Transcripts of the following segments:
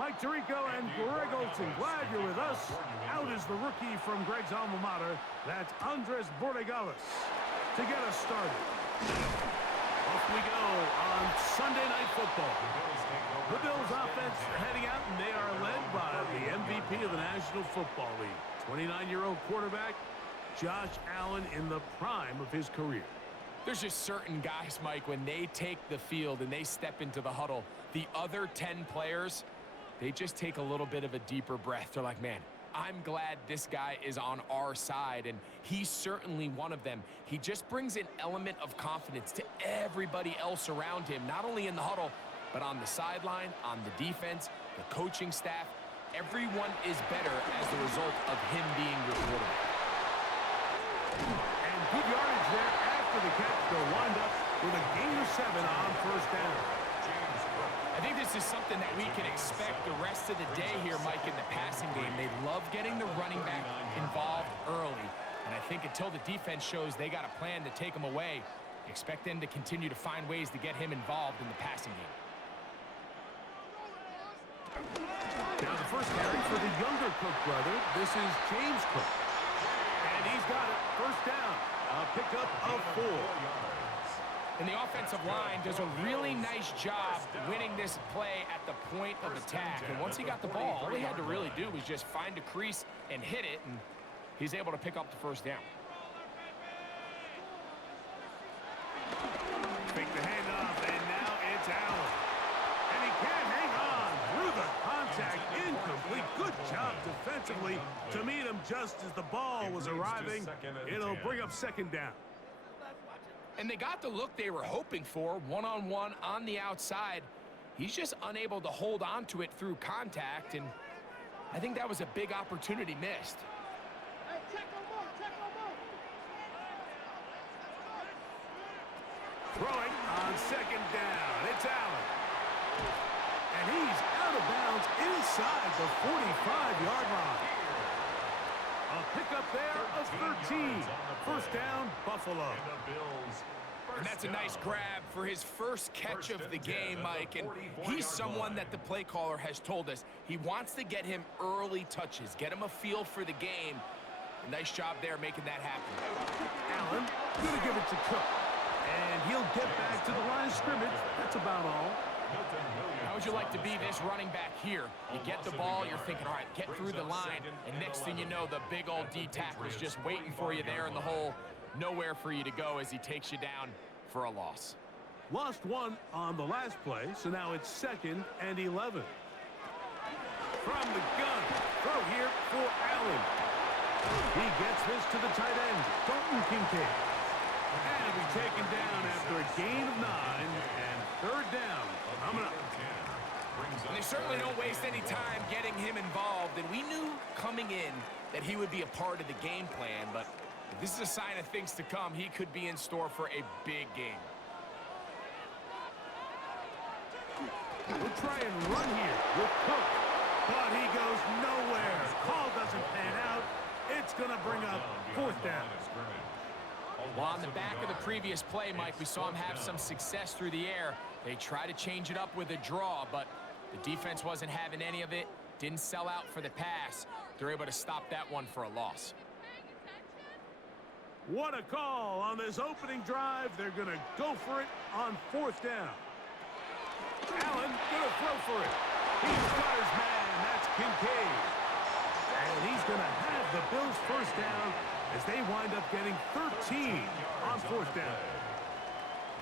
Mike Tirico and Greg Olson, glad you're with us. Out is the rookie from Greg's alma mater. That's Andres Borregales to get us started. Off we go on Sunday Night Football. The Bills offense heading out, and they are led by the MVP of the National Football League, 29-year-old quarterback Josh Allen in the prime of his career. There's just certain guys, Mike, when they take the field and they step into the huddle, the other 10 players, they just take a little bit of a deeper breath. They're like, man, I'm glad this guy is on our side, and he's certainly one of them. He just brings an element of confidence to everybody else around him, not only in the huddle, but on the sideline, on the defense, the coaching staff. Everyone is better as the result of him being your quarterback. And good yardage there after the catch. They'll wind up with a gain of 7 on first down. I think this is something that we can expect the rest of the day here, Mike, in the passing game. They love getting the running back involved early. And I think until the defense shows they got a plan to take him away, expect them to continue to find ways to get him involved in the passing game. Now the first carry for the younger Cook brother. This is James Cook. And he's got it. First down. A pickup of 4. And the offensive line does a really nice job winning this play at the point of attack. And once he got the ball, all he had to really do was just find a crease and hit it, and he's able to pick up the first down. Fake the handoff, and now it's Allen. And he can't hang on through the contact. Incomplete. Good job defensively to meet him just as the ball was arriving. It'll bring up second down. And they got the look they were hoping for, one-on-one on the outside. He's just unable to hold on to it through contact, and I think that was a big opportunity missed. Throwing on second down. It's Allen. And he's out of bounds inside the 45-yard line. A pickup there of 13. First down, Buffalo. And that's a nice grab for his first catch of the game, Mike. And he's someone that the play caller has told us he wants to get him early touches, get him a feel for the game. A nice job there making that happen. Allen going to give it to Cook. And he'll get back to the line of scrimmage. That's about all. How would you like to be this running back here? You get the ball, you're thinking, all right, get through the line, and next thing you know, the big old D-tackle is just waiting for you there in the hole. Nowhere for you to go as he takes you down for a loss. Lost 1 on the last play, so now it's 2nd and 11. From the gun, throw here for Allen. He gets this to the tight end, Dalton Kincaid. And he'll be taken down after a gain of 9, and third down coming up. And they certainly don't waste any time getting him involved, and we knew coming in that he would be a part of the game plan, but this is a sign of things to come. He could be in store for a big game. We'll try and run here with Cook, but he goes nowhere. Call doesn't pan out. It's going to bring up fourth down. Well, on the back of the previous play, Mike, we saw him have some success through the air. They try to change it up with a draw, but the defense wasn't having any of it. Didn't sell out for the pass. They're able to stop that one for a loss. What a call on this opening drive. They're going to go for it on fourth down. Allen going to throw for it. He's got his man. That's Kincaid. And he's going to have the Bills first down as they wind up getting 13 on fourth down.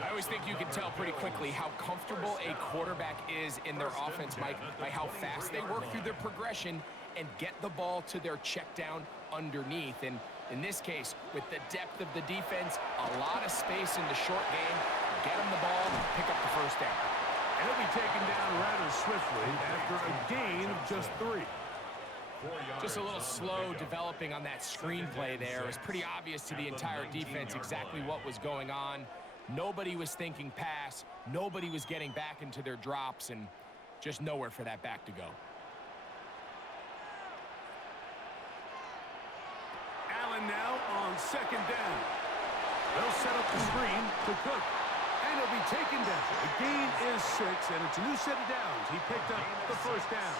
I always think you can tell pretty quickly how comfortable a quarterback is in their offense, Mike, by how fast they work through their progression and get the ball to their check down underneath. And in this case, with the depth of the defense, a lot of space in the short game, get them the ball, pick up the first down. And he'll be taken down rather swiftly after a gain of just 3. Just a little slow developing on that screenplay there. It was pretty obvious to the entire defense exactly what was going on. Nobody was thinking pass. Nobody was getting back into their drops, and just nowhere for that back to go. Allen now on second down. They'll set up the screen to Cook. And he'll be taken down. A gain is 6, and it's a new set of downs. He picked up the first down.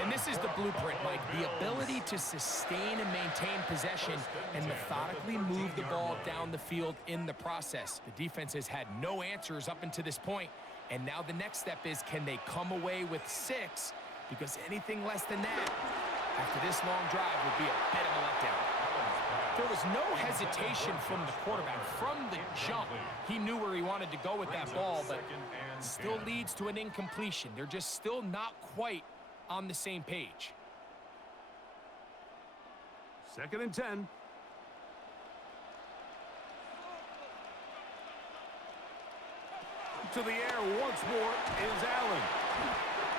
And this is the blueprint, Mike. The ability to sustain and maintain possession and methodically move the ball down the field in the process. The defense has had no answers up until this point, and now the next step is, can they come away with 6? Because anything less than that, after this long drive, would be a bit of a letdown. There was no hesitation from the quarterback. From the jump, he knew where he wanted to go with that ball, but still leads to an incompletion. They're just still not quite on the same page. 2nd and 10. To the air once more is Allen.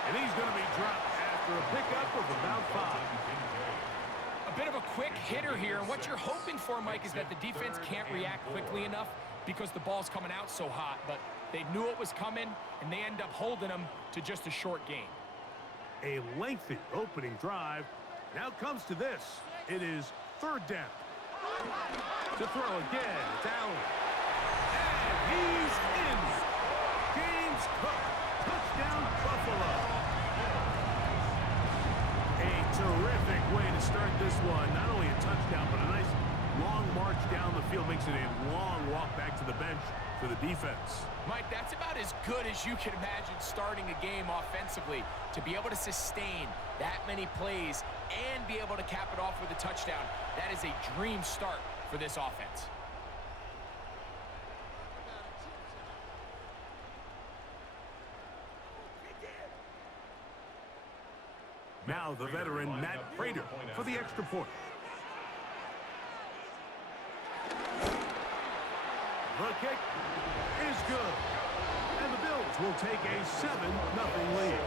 And he's going to be dropped after a pickup of about 5. A bit of a quick hitter here, and what you're hoping for, Mike, is that the defense can't react quickly enough because the ball's coming out so hot, but they knew it was coming, and they end up holding them to just a short gain. A lengthy opening drive. Now comes to this. It is 3rd down. To throw again, it's Allen. And he's in. James Cook. Touchdown, Buffalo. A terrific way to start this one. Not only a touchdown, but a nice long march down the field. Makes it a long walk back to the bench for the defense. Mike, that's about as good as you can imagine starting a game offensively. To be able to sustain that many plays and be able to cap it off with a touchdown, that is a dream start for this offense. Now the veteran Matt Prater for the extra point. The kick is good. And the Bills will take a 7-0 lead.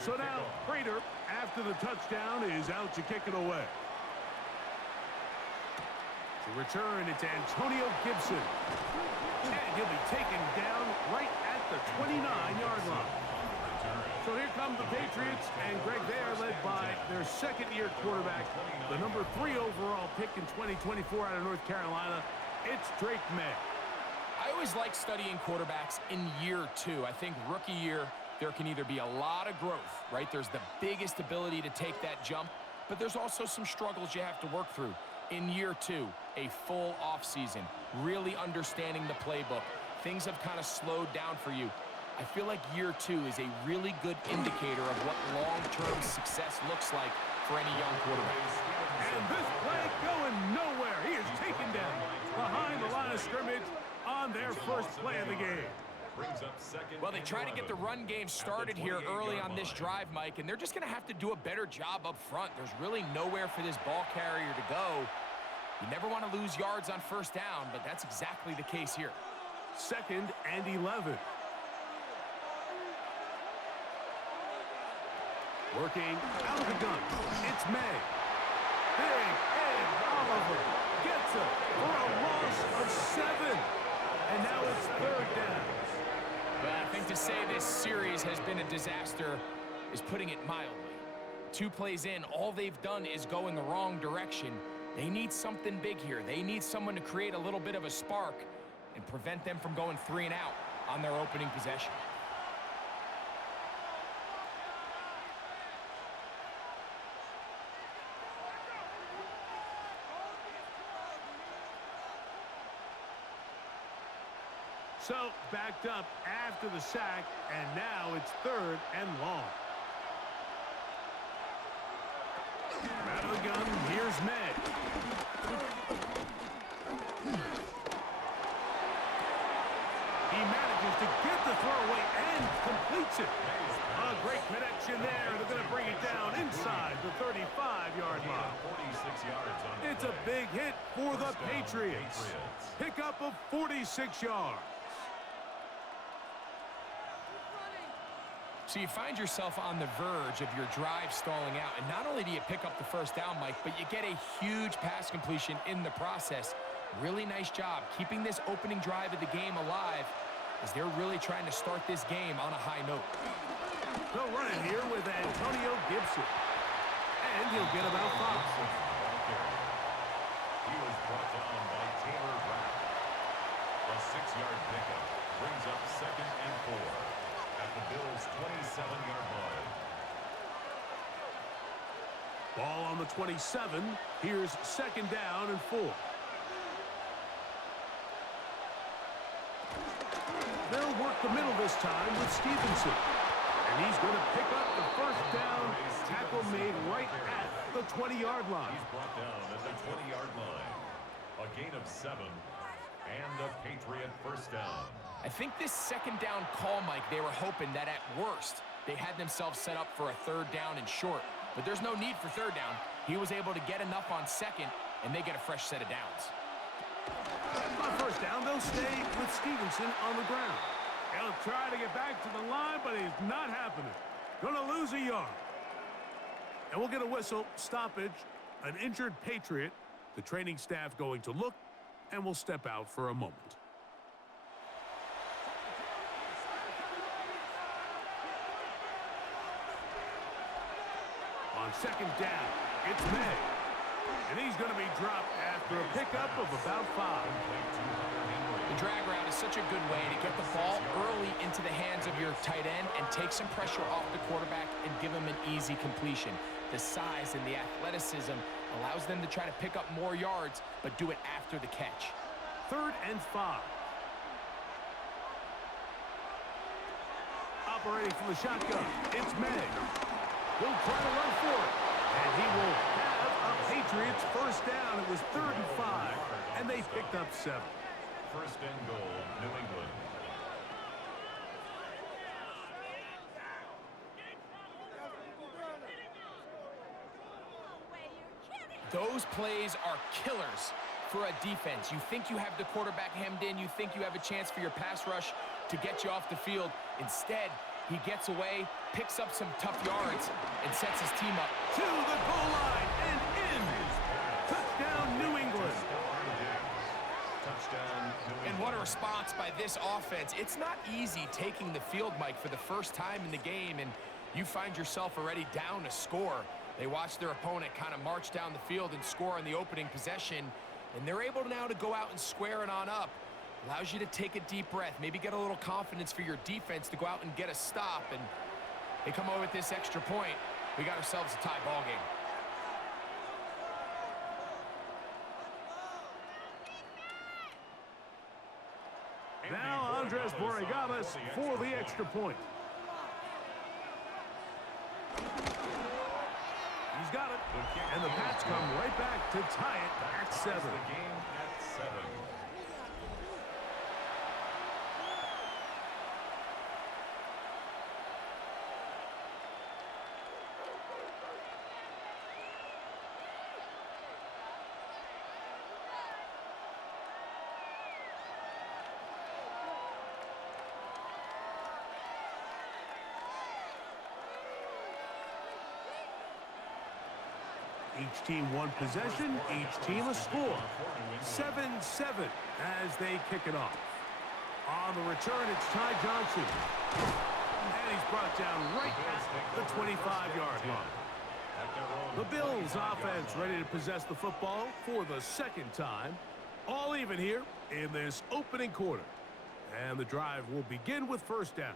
So now Prater, after the touchdown, is out to kick it away. To return, it's Antonio Gibson. And he'll be taken down right at the 29-yard line. So here come the Patriots, and Greg, they are led by their second-year quarterback, the number 3 overall pick in 2024 out of North Carolina. It's Drake May. I always like studying quarterbacks in year 2. I think rookie year, there can either be a lot of growth, right? There's the biggest ability to take that jump, but there's also some struggles you have to work through. In year 2, a full offseason, really understanding the playbook. Things have kind of slowed down for you. I feel like year 2 is a really good indicator of what long-term success looks like for any young quarterback. And this play going nowhere. He is taken down behind the line of scrimmage on their first play of the game. Well, they try to get the run game started here early on this drive, Mike, and they're just going to have to do a better job up front. There's really nowhere for this ball carrier to go. You never want to lose yards on first down, but that's exactly the case here. 2nd and 11. Working out of the gun. It's May. Big Ed Oliver gets it for a loss of 7. And now it's 3rd down. Well, I think to say this series has been a disaster is putting it mildly. 2 plays in, all they've done is go in the wrong direction. They need something big here. They need someone to create a little bit of a spark and prevent them from going 3 and out on their opening possession. So backed up after the sack, and now it's 3rd and long. Out of the gun, here's May. He manages to get the throw away and completes it. A great connection there. They're going to bring it down inside the 35-yard line. It's a big hit for the Patriots. Pickup of 46 yards. So you find yourself on the verge of your drive stalling out, and not only do you pick up the first down, Mike, but you get a huge pass completion in the process. Really nice job keeping this opening drive of the game alive, as they're really trying to start this game on a high note. They'll run it here with Antonio Gibson, and he'll get about 5. He was brought down by Taylor Rapp. A 6-yard pickup brings up 2nd and 4 at the Bills' 27-yard line. Ball on the 27. Here's 2nd down and 4. They'll work the middle this time with Stevenson. And he's going to pick up the first down. Tackle made right at the 20-yard line. He's brought down at the 20-yard line. A gain of 7 and a Patriot first down. I think this 2nd down call, Mike, they were hoping that at worst they had themselves set up for a 3rd down and short. But there's no need for 3rd down. He was able to get enough on 2nd, and they get a fresh set of downs. On 1st down, they'll stay with Stevenson on the ground. He'll try to get back to the line, but he's not happening. Gonna lose a yard. And we'll get a whistle, stoppage, an injured Patriot. The training staff going to look, and we'll step out for a moment. On 2nd down, it's May. And he's going to be dropped after a pickup of about 5. The drag route is such a good way to get the ball early into the hands of your tight end and take some pressure off the quarterback and give him an easy completion. The size and the athleticism allows them to try to pick up more yards, but do it after the catch. 3rd and 5. Operating from the shotgun, it's May. He'll try to run for it, and he will have a Patriots first down. It was 3rd and 5, and they picked up 7. 1st and goal, New England. Those plays are killers for a defense. You think you have the quarterback hemmed in. You think you have a chance for your pass rush to get you off the field. Instead, he gets away, picks up some tough yards, and sets his team up. To the goal line and in. Touchdown, New England. Touchdown, New England. And what a response by this offense. It's not easy taking the field, Mike, for the first time in the game, and you find yourself already down a score. They watch their opponent kind of march down the field and score on the opening possession, and they're able now to go out and square it on up. Allows you to take a deep breath, maybe get a little confidence for your defense to go out and get a stop, and they come away with this extra point. We got ourselves a tie ball game. Now Andres Borregales for the extra point. He's got it, and the Pats come right back to tie it at 7. The game at 7. Each team one possession, each team a score. 7-7 as they kick it off. On the return, it's Ty Johnson. And he's brought down right at the 25-yard line. The Bills offense ready to possess the football for the 2nd time. All even here in this opening quarter. And the drive will begin with 1st down.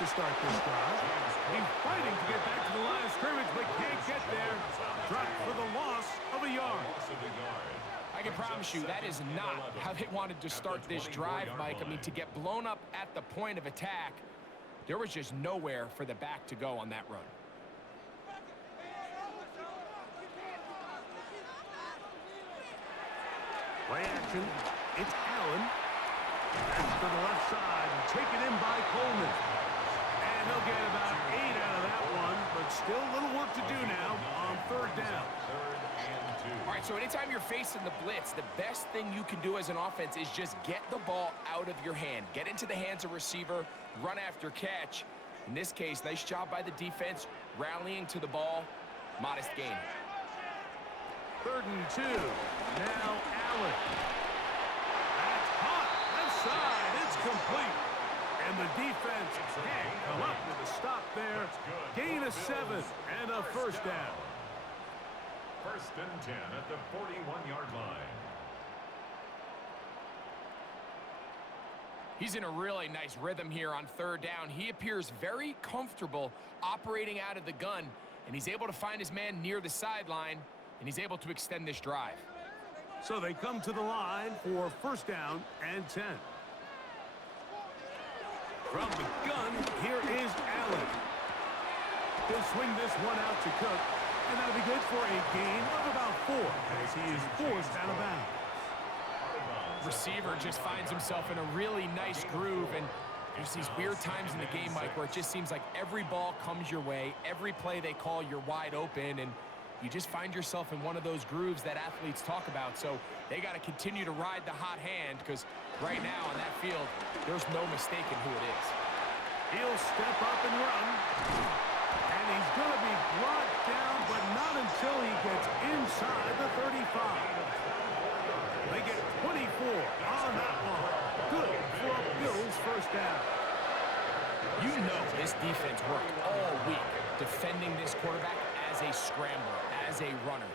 To start this drive. He's fighting to get back to the line of scrimmage, but can't get there. Dropped for the loss of a yard. I can promise you that is not how they wanted to start this drive, Mike. I mean, to get blown up at the point of attack, there was just nowhere for the back to go on that run. Play action. It's Allen. That's to the left side. Taken in by Coleman. And they'll get about 8 out of that one, but still a little work to do now on third down. All right, so anytime you're facing the blitz, the best thing you can do as an offense is just get the ball out of your hand. Get into the hands of receiver, run after catch. In this case, nice job by the defense, rallying to the ball. Modest gain. 3rd and 2. Now Allen. That's caught. Left side. It's complete. And the defense can't come up with a stop there. Gain of 7 and a first down. 1st and 10 at the 41-yard line. He's in a really nice rhythm here on 3rd down. He appears very comfortable operating out of the gun, and he's able to find his man near the sideline, and he's able to extend this drive. So they come to the line for 1st down and 10. From the gun, here is Allen. He'll swing this one out to Cook, and that'll be good for a gain of about 4 as he is forced out of bounds. Receiver just finds himself in a really nice groove, and there's these weird times in the game, Mike, where it just seems like every ball comes your way, every play they call, you're wide open, and you just find yourself in one of those grooves that athletes talk about. So they got to continue to ride the hot hand, because right now on that field, there's no mistaking who it is. He'll step up and run, and he's going to be brought down, but not until he gets inside the 35. They get 24 on that one. Good for a Bills first down. You know this defense worked all week defending this quarterback as a scrambler, as a runner.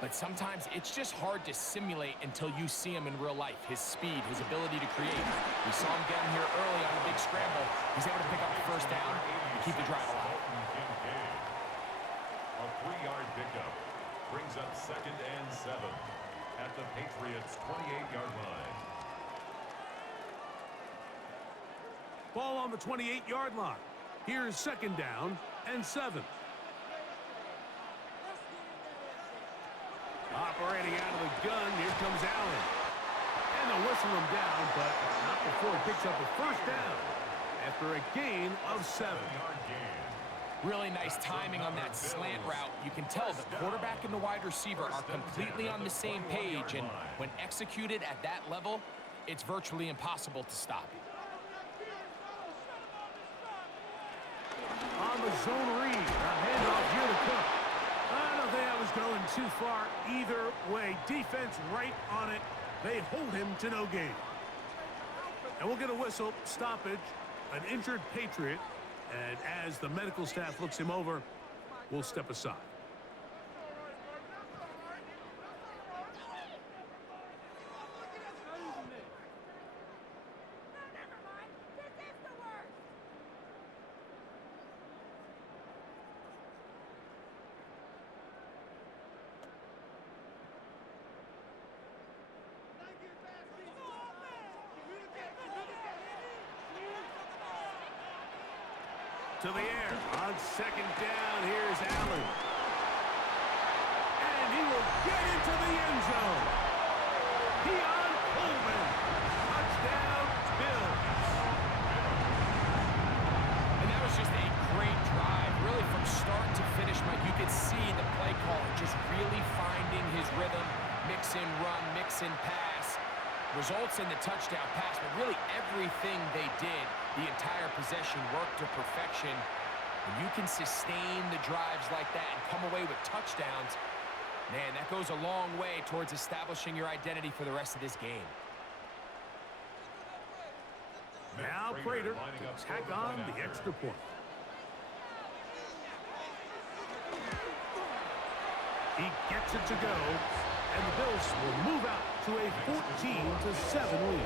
But sometimes it's just hard to simulate until you see him in real life. His speed, his ability to create. We saw him get in here early on a big scramble. He's able to pick up the first down and keep the drive alive. A 3-yard pickup brings up 2nd and 7 at the Patriots' 28-yard line. Ball on the 28-yard line. Here's 2nd down and 7. Operating out of the gun, here comes Allen. And they'll whistle him down, but not before he picks up a first down after a gain of 7. Really nice timing on that slant route. You can tell the quarterback and the wide receiver are completely on the same page, and when executed at that level, it's virtually impossible to stop. On the zone read, a handoff here to Cook. I don't think I was going too far either way. Defense right on it. They hold him to no gain. And we'll get a whistle, stoppage, an injured Patriot. And as the medical staff looks him over, we'll step aside. To the air on 2nd down. Here's Allen. And he will get into the end zone. Keon Coleman. Touchdown, Bills. And that was just a great drive, really from start to finish, Mike. You could see the play caller just really finding his rhythm, mix and run, mix and pass. Results in the touchdown pass, but really everything they did, the entire possession worked to perfection. And you can sustain the drives like that and come away with touchdowns. Man, that goes a long way towards establishing your identity for the rest of this game. Now Prater to tack on the extra point. He gets it to go, and the Bills will move out to a 14-7 lead.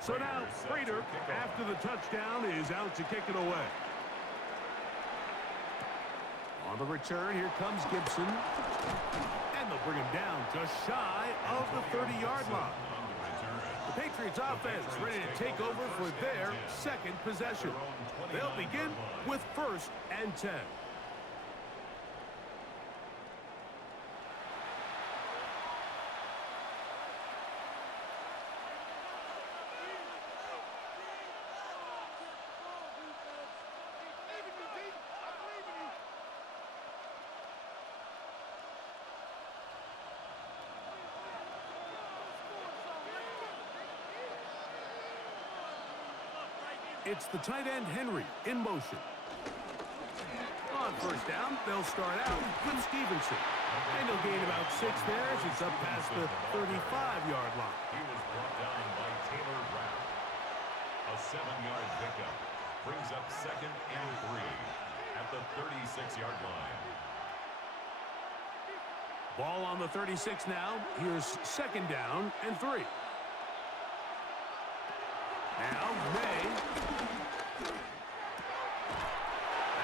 So now Prater, after the touchdown, is out to kick it away. On the return, here comes Gibson. And they'll bring him down just shy of the 30-yard line. The Patriots offense ready to take over for their second possession. They'll begin with 1st and 10. It's the tight end, Henry, in motion. On 1st down, they'll start out with Stevenson. And he'll gain about 6 there as it's up past the 35-yard line. He was brought down by Taylor Rapp. A 7-yard pickup brings up 2nd and 3 at the 36-yard line. Ball on the 36 now. Here's 2nd down and 3. Now, May.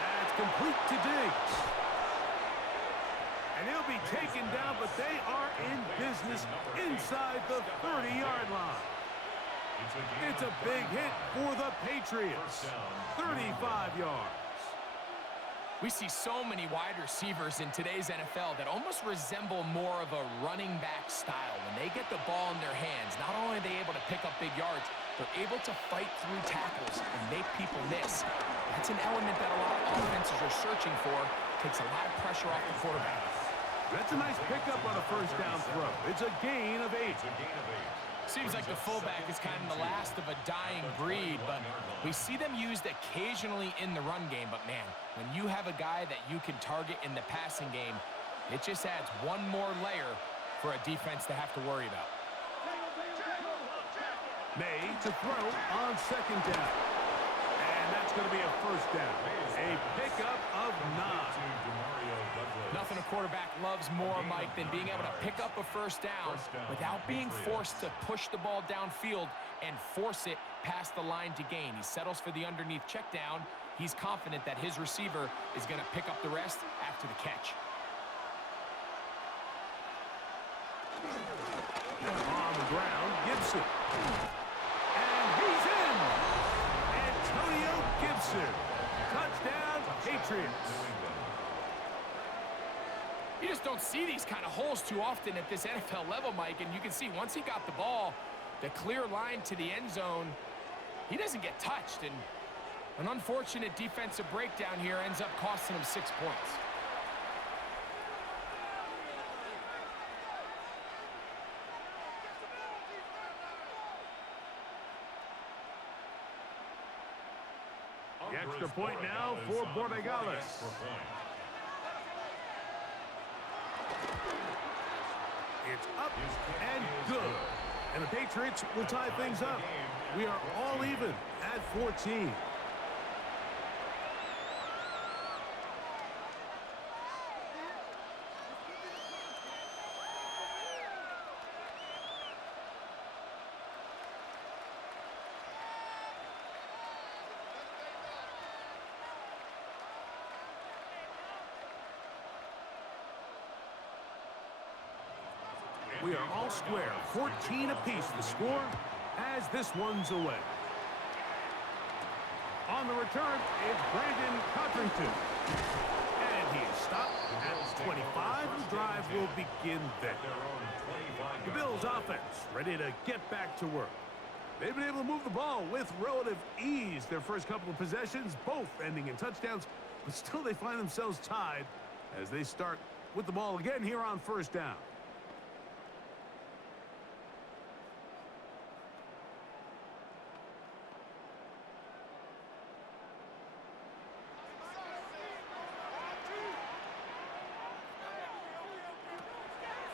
That's complete to Diggs. And he'll be taken down, but they are in business inside the 30-yard line. It's a big hit for the Patriots. 35 yards. We see so many wide receivers in today's NFL that almost resemble more of a running back style. When they get the ball in their hands, not only are they able to pick up big yards, they're able to fight through tackles and make people miss. That's an element that a lot of offenses are searching for. Takes a lot of pressure off the quarterback. That's a nice pickup on a 1st down throw. It's a gain of 8. Seems like the fullback is kind of the last of a dying breed, but we see them used occasionally in the run game. But, man, when you have a guy that you can target in the passing game, it just adds one more layer for a defense to have to worry about. May to throw on 2nd down. And that's going to be a 1st down. A pickup of 9. Nothing a quarterback loves more, Mike, than being able to pick up a 1st down without being forced to push the ball downfield and force it past the line to gain. He settles for the underneath check down. He's confident that his receiver is going to pick up the rest after the catch. On the ground, Gibson. And he's in! Antonio Gibson. Touchdown, Patriots. You just don't see these kind of holes too often at this NFL level, Mike, and you can see once he got the ball, the clear line to the end zone, he doesn't get touched, and an unfortunate defensive breakdown here ends up costing him 6 points. The extra point now for Borregales. It's up and good. And the Patriots will tie things up. We are all even at 14. We are all square, 14 apiece the score as this one's away. On the return, it's Brandon Cotrington. And he is stopped at 25. The drive will begin there. The Bills offense ready to get back to work. They've been able to move the ball with relative ease. Their first couple of possessions, both ending in touchdowns, but still they find themselves tied as they start with the ball again here on 1st down.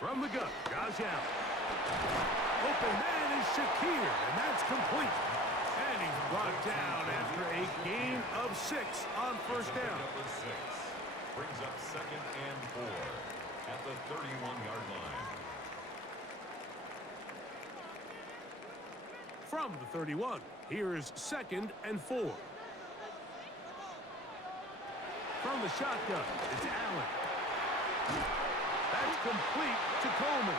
From the gun, Josh Allen. Open man is Shakir, and that's complete. And he's brought down after a gain of 6 on 1st down. Number 6 brings up 2nd and 4 at the 31-yard line. From the 31, here's 2nd and 4. From the shotgun, it's Allen. That's complete to Coleman.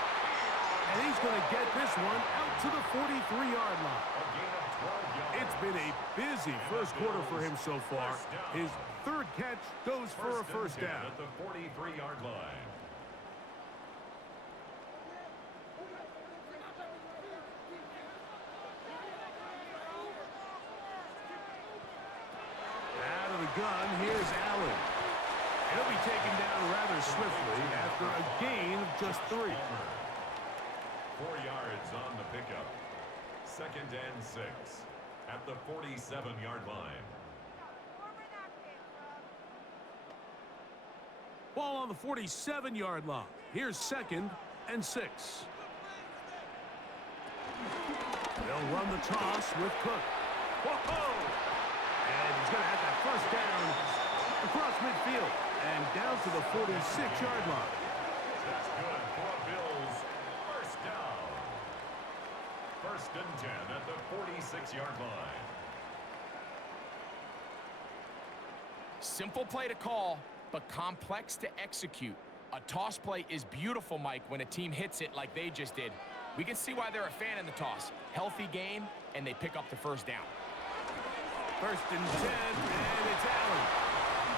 And he's going to get this one out to the 43-yard line. It's been a busy first quarter for him so far. His 3rd catch goes for a first down. At the 43-yard line. Out of the gun, here's Allen. He'll be taken down rather swiftly after a gain of just 3. 4 yards on the pickup. 2nd and 6 at the 47-yard line. Ball on the 47-yard line. Here's 2nd and 6. They'll run the toss with Cook. Whoa! And he's going to have that first down across midfield and down to the 46-yard line. That's good for the Bills. First down. 1st and 10 at the 46-yard line. Simple play to call, but complex to execute. A toss play is beautiful, Mike, when a team hits it like they just did. We can see why they're a fan in the toss. Healthy game, and they pick up the first down. 1st and 10, and it's Allen.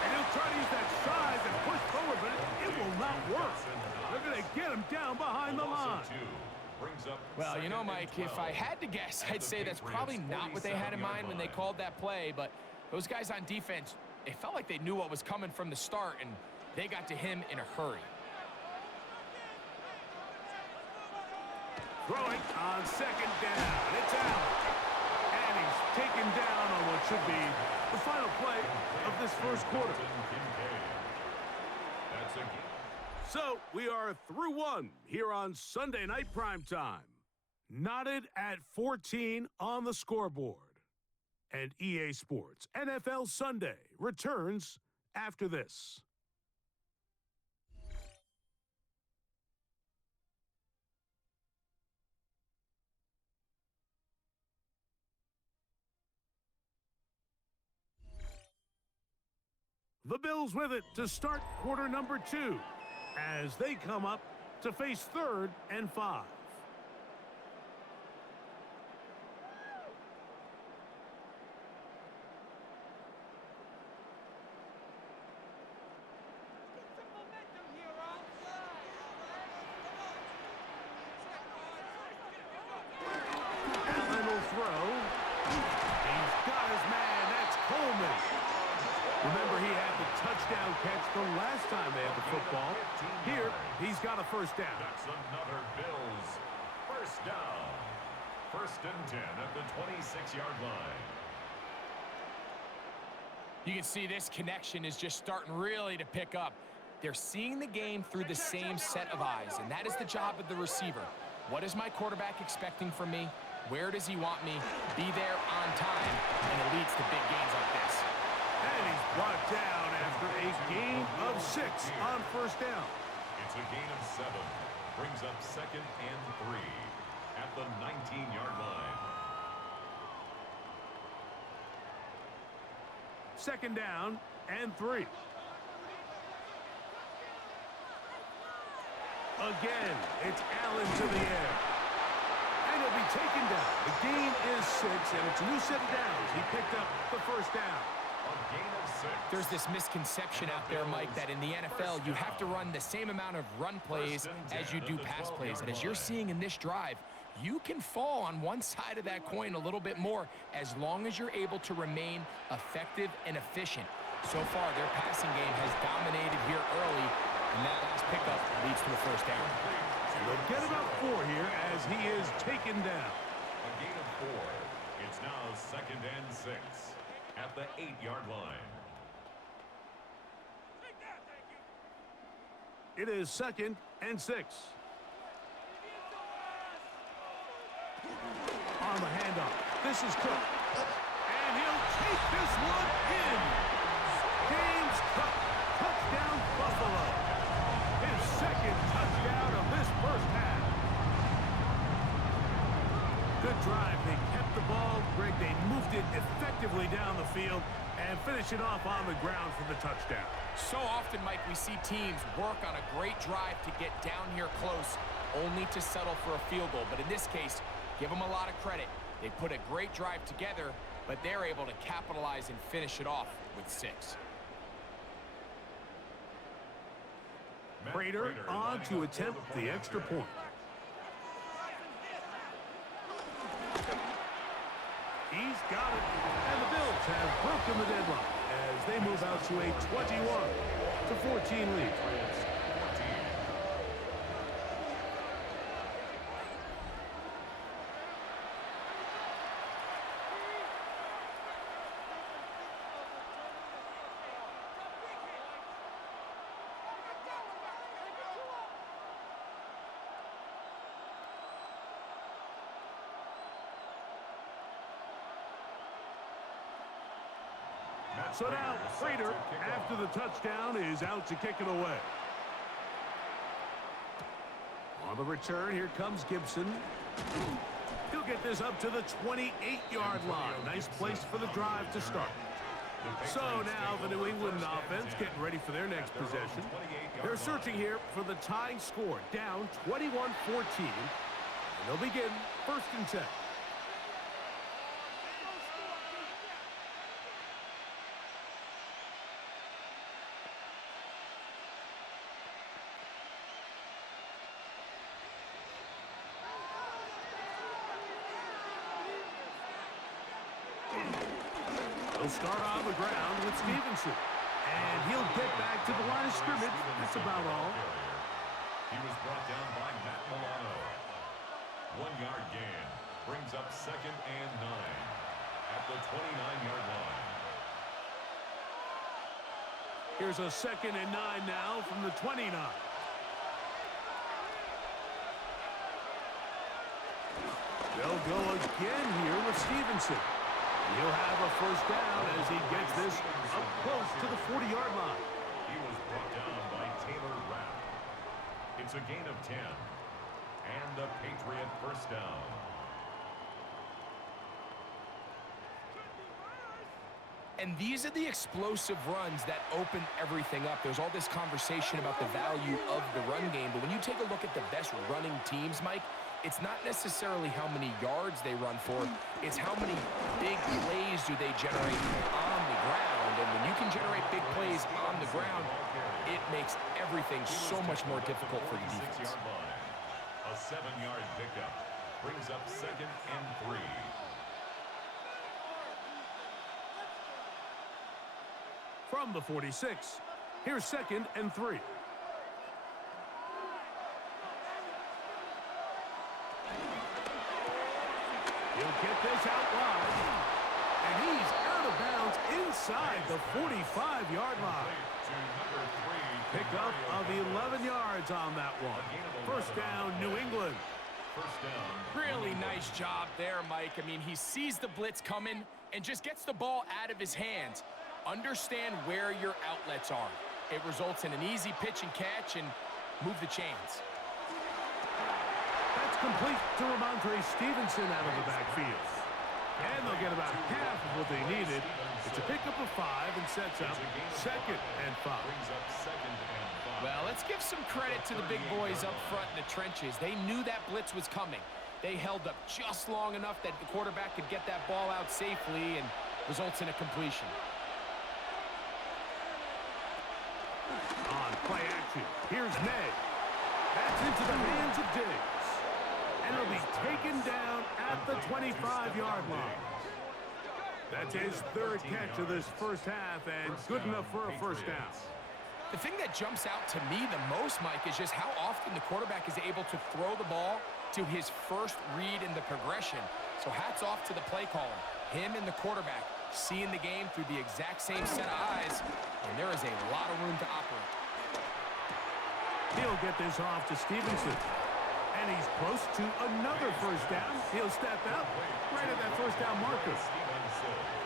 And he'll try to use that size and push forward, but it will not work. They're going to get him down behind the line. Well, you know, Mike, if I had to guess, I'd say that's probably not what they had in mind when they called that play, but those guys on defense, it felt like they knew what was coming from the start, and they got to him in a hurry. Throwing on 2nd down. It's Allen. And he's taken down on what should be the final play of this first quarter. So we are through 1 here on Sunday Night Primetime. Knotted at 14 on the scoreboard. And EA Sports NFL Sunday returns after this. The Bills with it to start quarter number 2 as they come up to face 3rd and 5. Allen will throw. He's got his man. That's Coleman. Remember, he had the touchdown catch the last time they had the football. Here, he's got a first down. That's another Bills first down. 1st and 10 at the 26-yard line. You can see this connection is just starting really to pick up. They're seeing the game through the same set of eyes, and that is the job of the receiver. What is my quarterback expecting from me? Where does he want me? Be there on time, and it leads to big gains like this. And he's brought down after a gain of 6 on first down. It's a gain of 7. Brings up 2nd and 3 at the 19-yard line. 2nd down and 3. Again, it's Allen to the air. And he'll be taken down. The gain is 6, and it's a new set of downs. He picked up the first down. A gain of 6. There's this misconception out there, Mike, that in the NFL, you have to run the same amount of run plays as you do pass plays. And as you're seeing in this drive, you can fall on one side of that coin a little bit more as long as you're able to remain effective and efficient. So far, their passing game has dominated here early, and that last pickup leads to a first down. And they'll get about 4 here as he is taken down. A gain of 4. It's now 2nd and 6 at the 8-yard line. It is 2nd and 6. On the handoff, this is Cook. And he'll take this one in. James Cook, touchdown Buffalo. His 2nd touchdown of this first half. Good drive. They kept the ball. Greg, they moved it effectively down the field and finish it off on the ground for the touchdown. So often, Mike, we see teams work on a great drive to get down here close, only to settle for a field goal. But in this case, give them a lot of credit. They put a great drive together, but they're able to capitalize and finish it off with 6. Prater on to attempt the extra point. He's got it. And the Bills have broken the deadlock as they move out to a 21-14 lead. So now, Prater, after the touchdown, is out to kick it away. On the return, here comes Gibson. He'll get this up to the 28-yard line. Nice place for the drive to start. So now the New England offense getting ready for their next possession. They're searching here for the tying score, down 21-14. And they'll begin 1st and 10. He'll start on the ground with Stevenson. And he'll get back to the line of scrimmage. That's about all. He was brought down by Matt Milano. 1-yard gain. Brings up 2nd and 9 at the 29-yard line. Here's a 2nd and 9 now from the 29. They'll go again here with Stevenson. He'll have a 1st down as he gets this up close to the 40-yard line. He was brought down by Taylor Rapp. It's a gain of 10. And the Patriot 1st down. And these are the explosive runs that open everything up. There's all this conversation about the value of the run game, but when you take a look at the best running teams, Mike, it's not necessarily how many yards they run for, it's how many big plays do they generate on the ground. And when you can generate big plays on the ground, it makes everything so much more difficult for the defense. A 7-yard pickup brings up 2nd and 3. From the 46, here's 2nd and 3. He'll get this out wide. And he's out of bounds inside the 45-yard line. Pickup of 11 yards on that one. 1st down, New England. 1st down. Really nice job there, Mike. I mean, he sees the blitz coming and just gets the ball out of his hands. Understand where your outlets are. It results in an easy pitch and catch and move the chains. That's complete to Ramondre Stevenson out of the backfield. And they'll get about half of what they needed. It's a pickup of 5 and sets up 2nd and 5. Well, let's give some credit to the big boys up front in the trenches. They knew that blitz was coming. They held up just long enough that the quarterback could get that ball out safely and results in a completion. On play action, here's Ney. That's into the hands of Diggs. And it'll be taken down at the 25-yard line. That's his 3rd catch of this 1st half and good enough for a 1st down. The thing that jumps out to me the most, Mike, is just how often the quarterback is able to throw the ball to his first read in the progression. So hats off to the play caller. Him and the quarterback seeing the game through the exact same set of eyes, and there is a lot of room to operate. He'll get this off to Stevenson. And he's close to another 1st down. He'll step out right at that 1st down marker.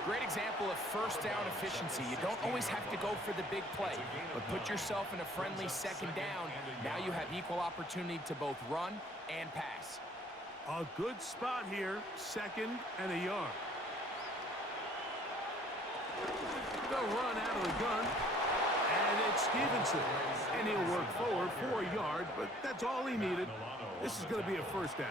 Great example of 1st down efficiency. You don't always have to go for the big play, but put yourself in a friendly 2nd down. Now you have equal opportunity to both run and pass. A good spot here, 2nd and a yard. They'll run out of the gun, and it's Stevenson. And he'll work forward for a yard, but that's all he needed. This is going to be a first down.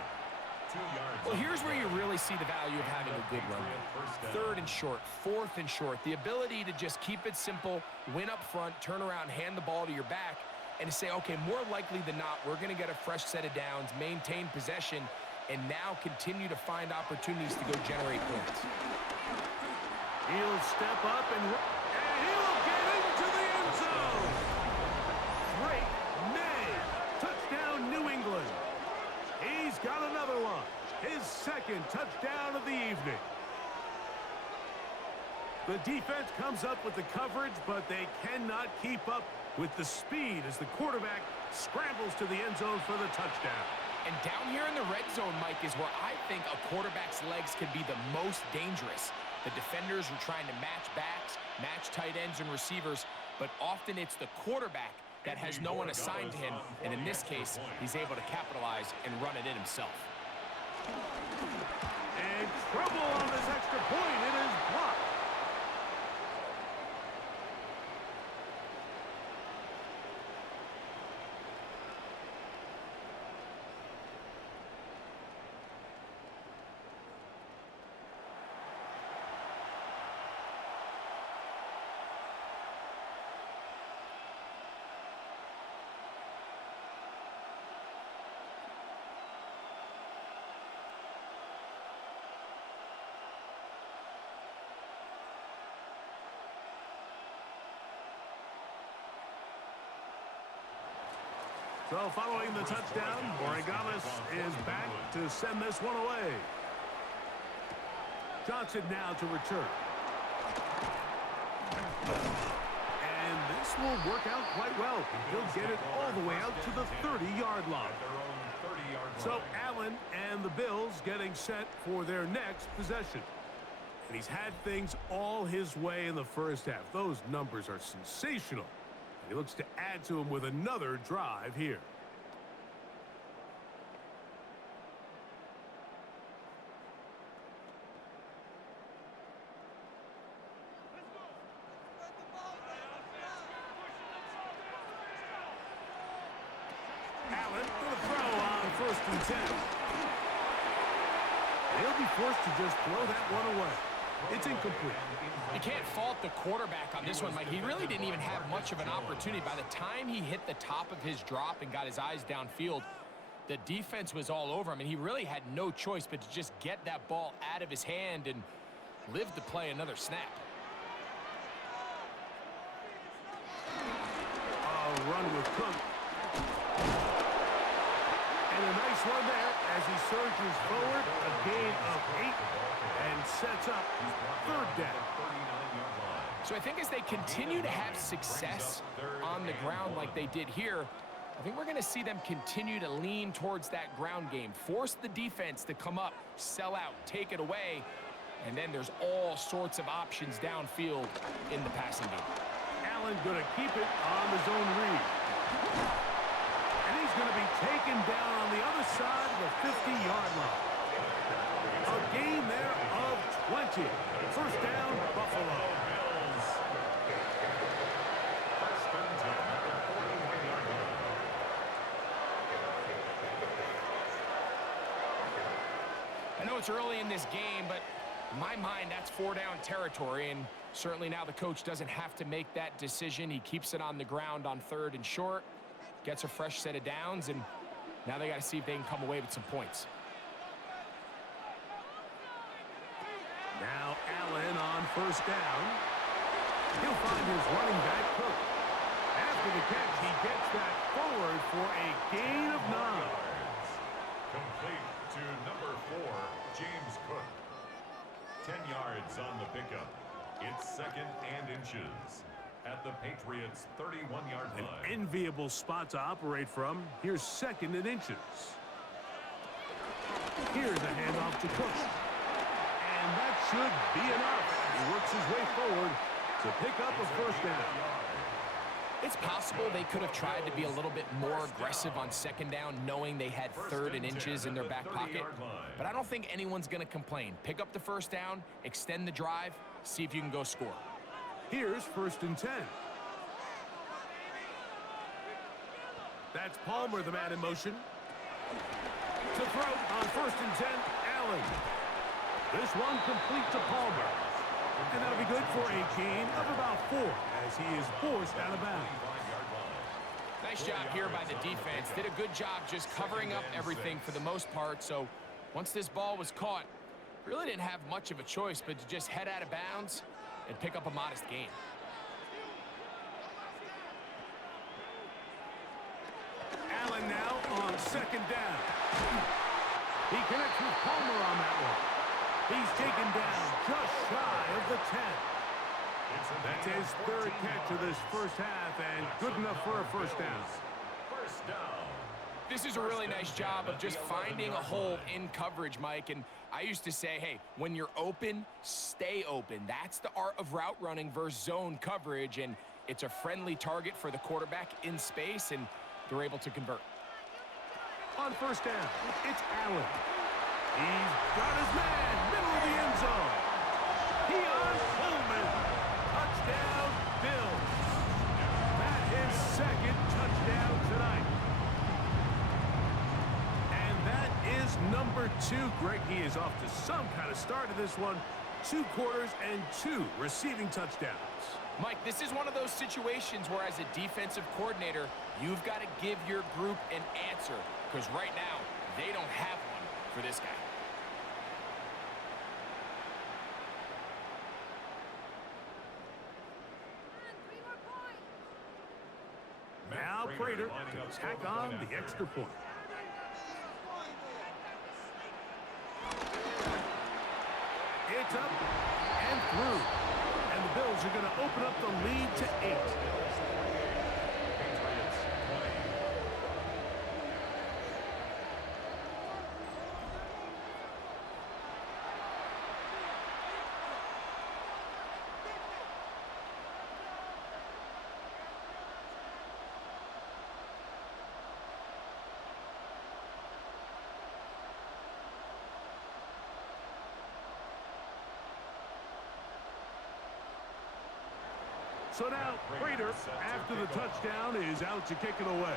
Well, here's where you really see the value of having a good run game. 3rd and short, 4th and short. The ability to just keep it simple, win up front, turn around, hand the ball to your back, and to say, okay, more likely than not, we're going to get a fresh set of downs, maintain possession, and now continue to find opportunities to go generate points. He'll step up and he'll get into the end zone. Drake May. Touchdown, New England. He's got another one. His 2nd touchdown of the evening. The defense comes up with the coverage, but they cannot keep up with the speed as the quarterback scrambles to the end zone for the touchdown. And down here in the red zone, Mike, is where I think a quarterback's legs can be the most dangerous. The defenders are trying to match backs, match tight ends and receivers, but often it's the quarterback that has no one assigned to him, and in this case, he's able to capitalize and run it in himself. And trouble on this extra point. It is blocked. So following the touchdown, Borregales is back to send this one away. Johnson now to return. And this will work out quite well. He'll get it all the way out to the 30-yard line. So Allen and the Bills getting set for their next possession. And he's had things all his way in the first half. Those numbers are sensational. He looks to add to him with another drive here. Allen for the throw on 1st and 10. He'll be forced to just throw that one away. It's incomplete. You can't fault the quarterback on this one, Mike. He really didn't even have much of an opportunity. By the time he hit the top of his drop and got his eyes downfield, the defense was all over him, and he really had no choice but to just get that ball out of his hand and live to play another snap. A run with Cook. And a nice one there as he surges forward, a gain of 8, and sets up 3rd down. So I think as they continue to have success on the ground like they did here, I think we're going to see them continue to lean towards that ground game, force the defense to come up, sell out, take it away, and then there's all sorts of options downfield in the passing game. Allen going to keep it on the zone read. And he's going to be taken down on the other side of the 50-yard line. A gain there of 20. 1st down, Buffalo. I know it's early in this game, but in my mind, that's 4-down territory, and certainly now the coach doesn't have to make that decision. He keeps it on the ground on 3rd and short, gets a fresh set of downs, and now they got to see if they can come away with some points. Now Allen on 1st down. He'll find his running back, Cook. After the catch, he gets that forward for a gain of 9. Complete to number 4, James Cook. 10 yards on the pickup. It's 2nd and inches at the Patriots' 31-yard line. An enviable spot to operate from. Here's 2nd and inches. Here's a handoff to Cook. And that should be enough. He works his way forward to pick up a 1st down. It's possible they could have tried to be a little bit more aggressive on second down, knowing they had 3rd and inches in their back pocket. But I don't think anyone's going to complain. Pick up the first down, extend the drive, see if you can go score. Here's 1st and 10. That's Palmer, the man in motion. To throw on 1st and 10, Allen. This one complete to Palmer. And that'll be good for a gain of about 4 as he is forced out of bounds. Nice job here by the defense. Did a good job just covering up everything for the most part. So once this ball was caught, really didn't have much of a choice but to just head out of bounds and pick up a modest gain. Allen now on 2nd down. He connects with Palmer on that one. He's taken down just shy of the 10. That's his 3rd catch of this first half and good enough for a first down. This is a really nice job of just finding a hole in coverage, Mike. And I used to say, hey, when you're open, stay open. That's the art of route running versus zone coverage. And it's a friendly target for the quarterback in space, and they're able to convert. On 1st down, it's Allen. He's got his man, middle of the end zone. Keon Coleman, touchdown Bills. That is 2nd touchdown tonight. And that is number 2. Greg, he is off to some kind of start of this one. 2 quarters and 2 receiving touchdowns. Mike, this is one of those situations where as a defensive coordinator, you've got to give your group an answer, because right now, they don't have one for this guy. Now Prater to tack on the extra point. It's up and through. And the Bills are going to open up the lead to 8. So now, Prater, after the touchdown, is out to kick it away.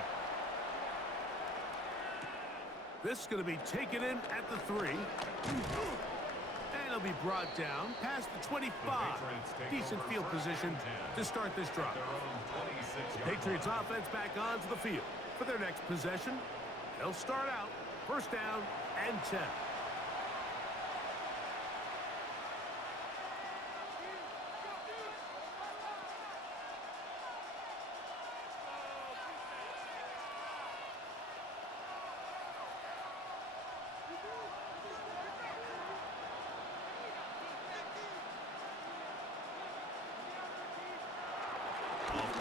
This is going to be taken in at the 3. And it'll be brought down past the 25. Decent field position to start this drive. Patriots offense back onto the field for their next possession. They'll start out 1st down and 10.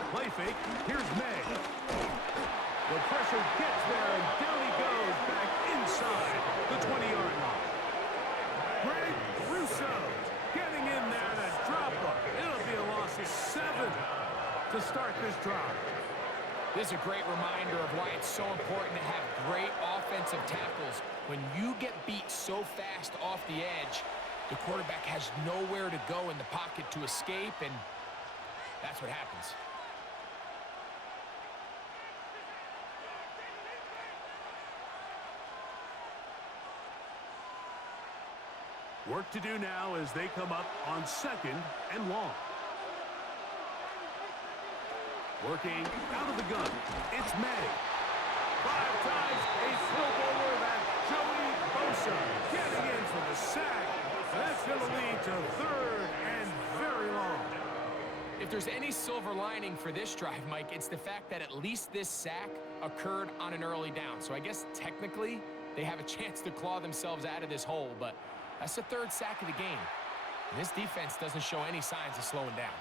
Play fake. Here's May. The pressure gets there, and down he goes back inside the 20-yard line. Greg Russo getting in there to drop him. It'll be a loss of 7 to start this drive. This is a great reminder of why it's so important to have great offensive tackles. When you get beat so fast off the edge, the quarterback has nowhere to go in the pocket to escape, and that's what happens. Work to do now as they come up on 2nd and long. Working out of the gun. It's May. 5 times a Pro Bowler. That's Joey Bosa getting in for the sack. That's going to lead to 3rd and very long. If there's any silver lining for this drive, Mike, it's the fact that at least this sack occurred on an early down. So I guess technically they have a chance to claw themselves out of this hole, but that's the 3rd sack of the game. And this defense doesn't show any signs of slowing down.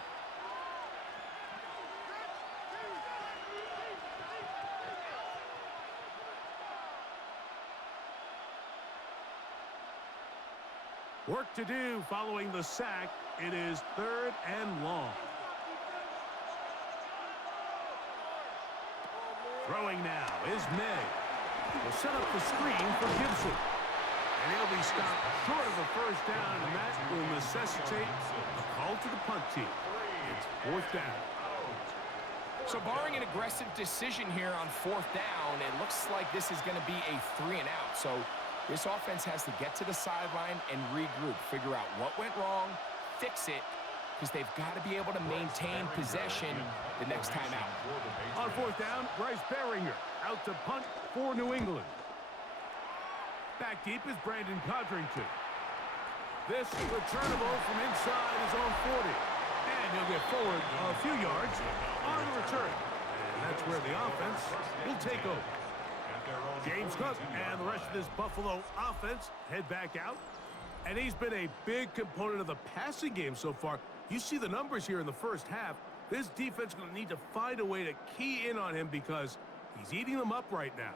Work to do following the sack. It is 3rd and long. Throwing now is May. Will set up the screen for Gibson. And he'll be stopped short of a first down, and that will necessitate a call to the punt team. It's fourth down. So barring an aggressive decision here on fourth down, it looks like this is going to be a 3-and-out. So this offense has to get to the sideline and regroup, figure out what went wrong, fix it, because they've got to be able to maintain possession the next time out. On fourth down, Bryce Behringer out to punt for New England. Back deep is Brandon Codrington. This returnable from inside his own 40. And he'll get forward a few yards on the return. And that's where the offense will take over. James Cook and the rest of this Buffalo offense head back out. And he's been a big component of the passing game so far. You see the numbers here in the first half. This defense is going to need to find a way to key in on him because he's eating them up right now.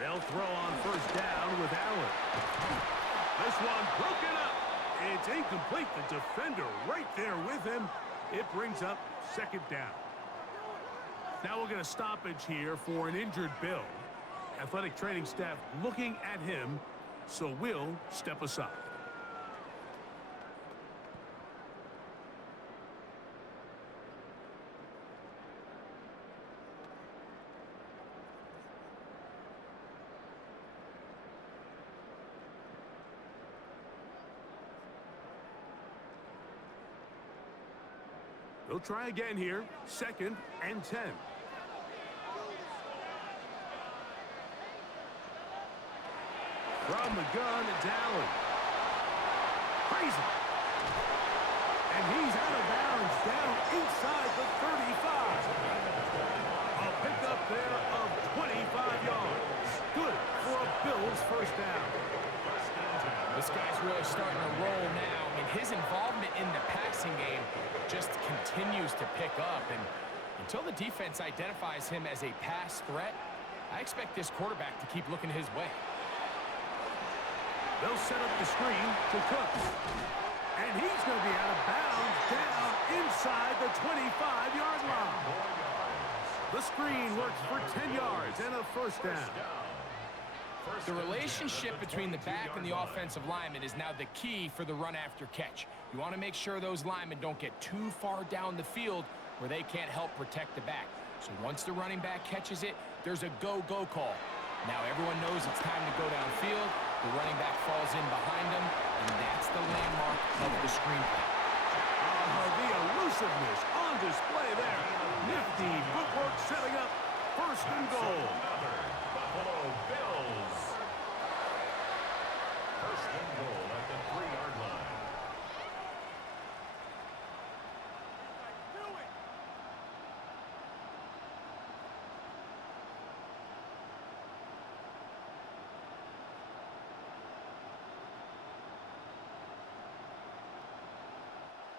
They'll throw on first down with Allen. This one broken up. It's incomplete. The defender right there with him. It brings up second down. Now we'll get a stoppage here for an injured Bill. Athletic training staff looking at him, so we'll step aside. They'll try again here. 2nd and 10. From the gun, it's Allen. Crazy. And he's out of bounds down inside the 35. A pickup there of 25 yards. Good for a Bills first down. This guy's really starting to roll now. I mean, his involvement in the passing game just continues to pick up. And until the defense identifies him as a pass threat, I expect this quarterback to keep looking his way. They'll set up the screen to Cook. And he's going to be out of bounds down inside the 25-yard line. The screen works for 10 yards and a first down. The relationship between the back and the offensive lineman is now the key for the run after catch. You want to make sure those linemen don't get too far down the field where they can't help protect the back. So once the running back catches it, there's a go-go call. Now everyone knows it's time to go downfield. The running back falls in behind him, and that's the landmark of the screen play. The elusiveness on display there. Nifty footwork setting up first and goal. Buffalo Bills. First and goal at the 3-yard line.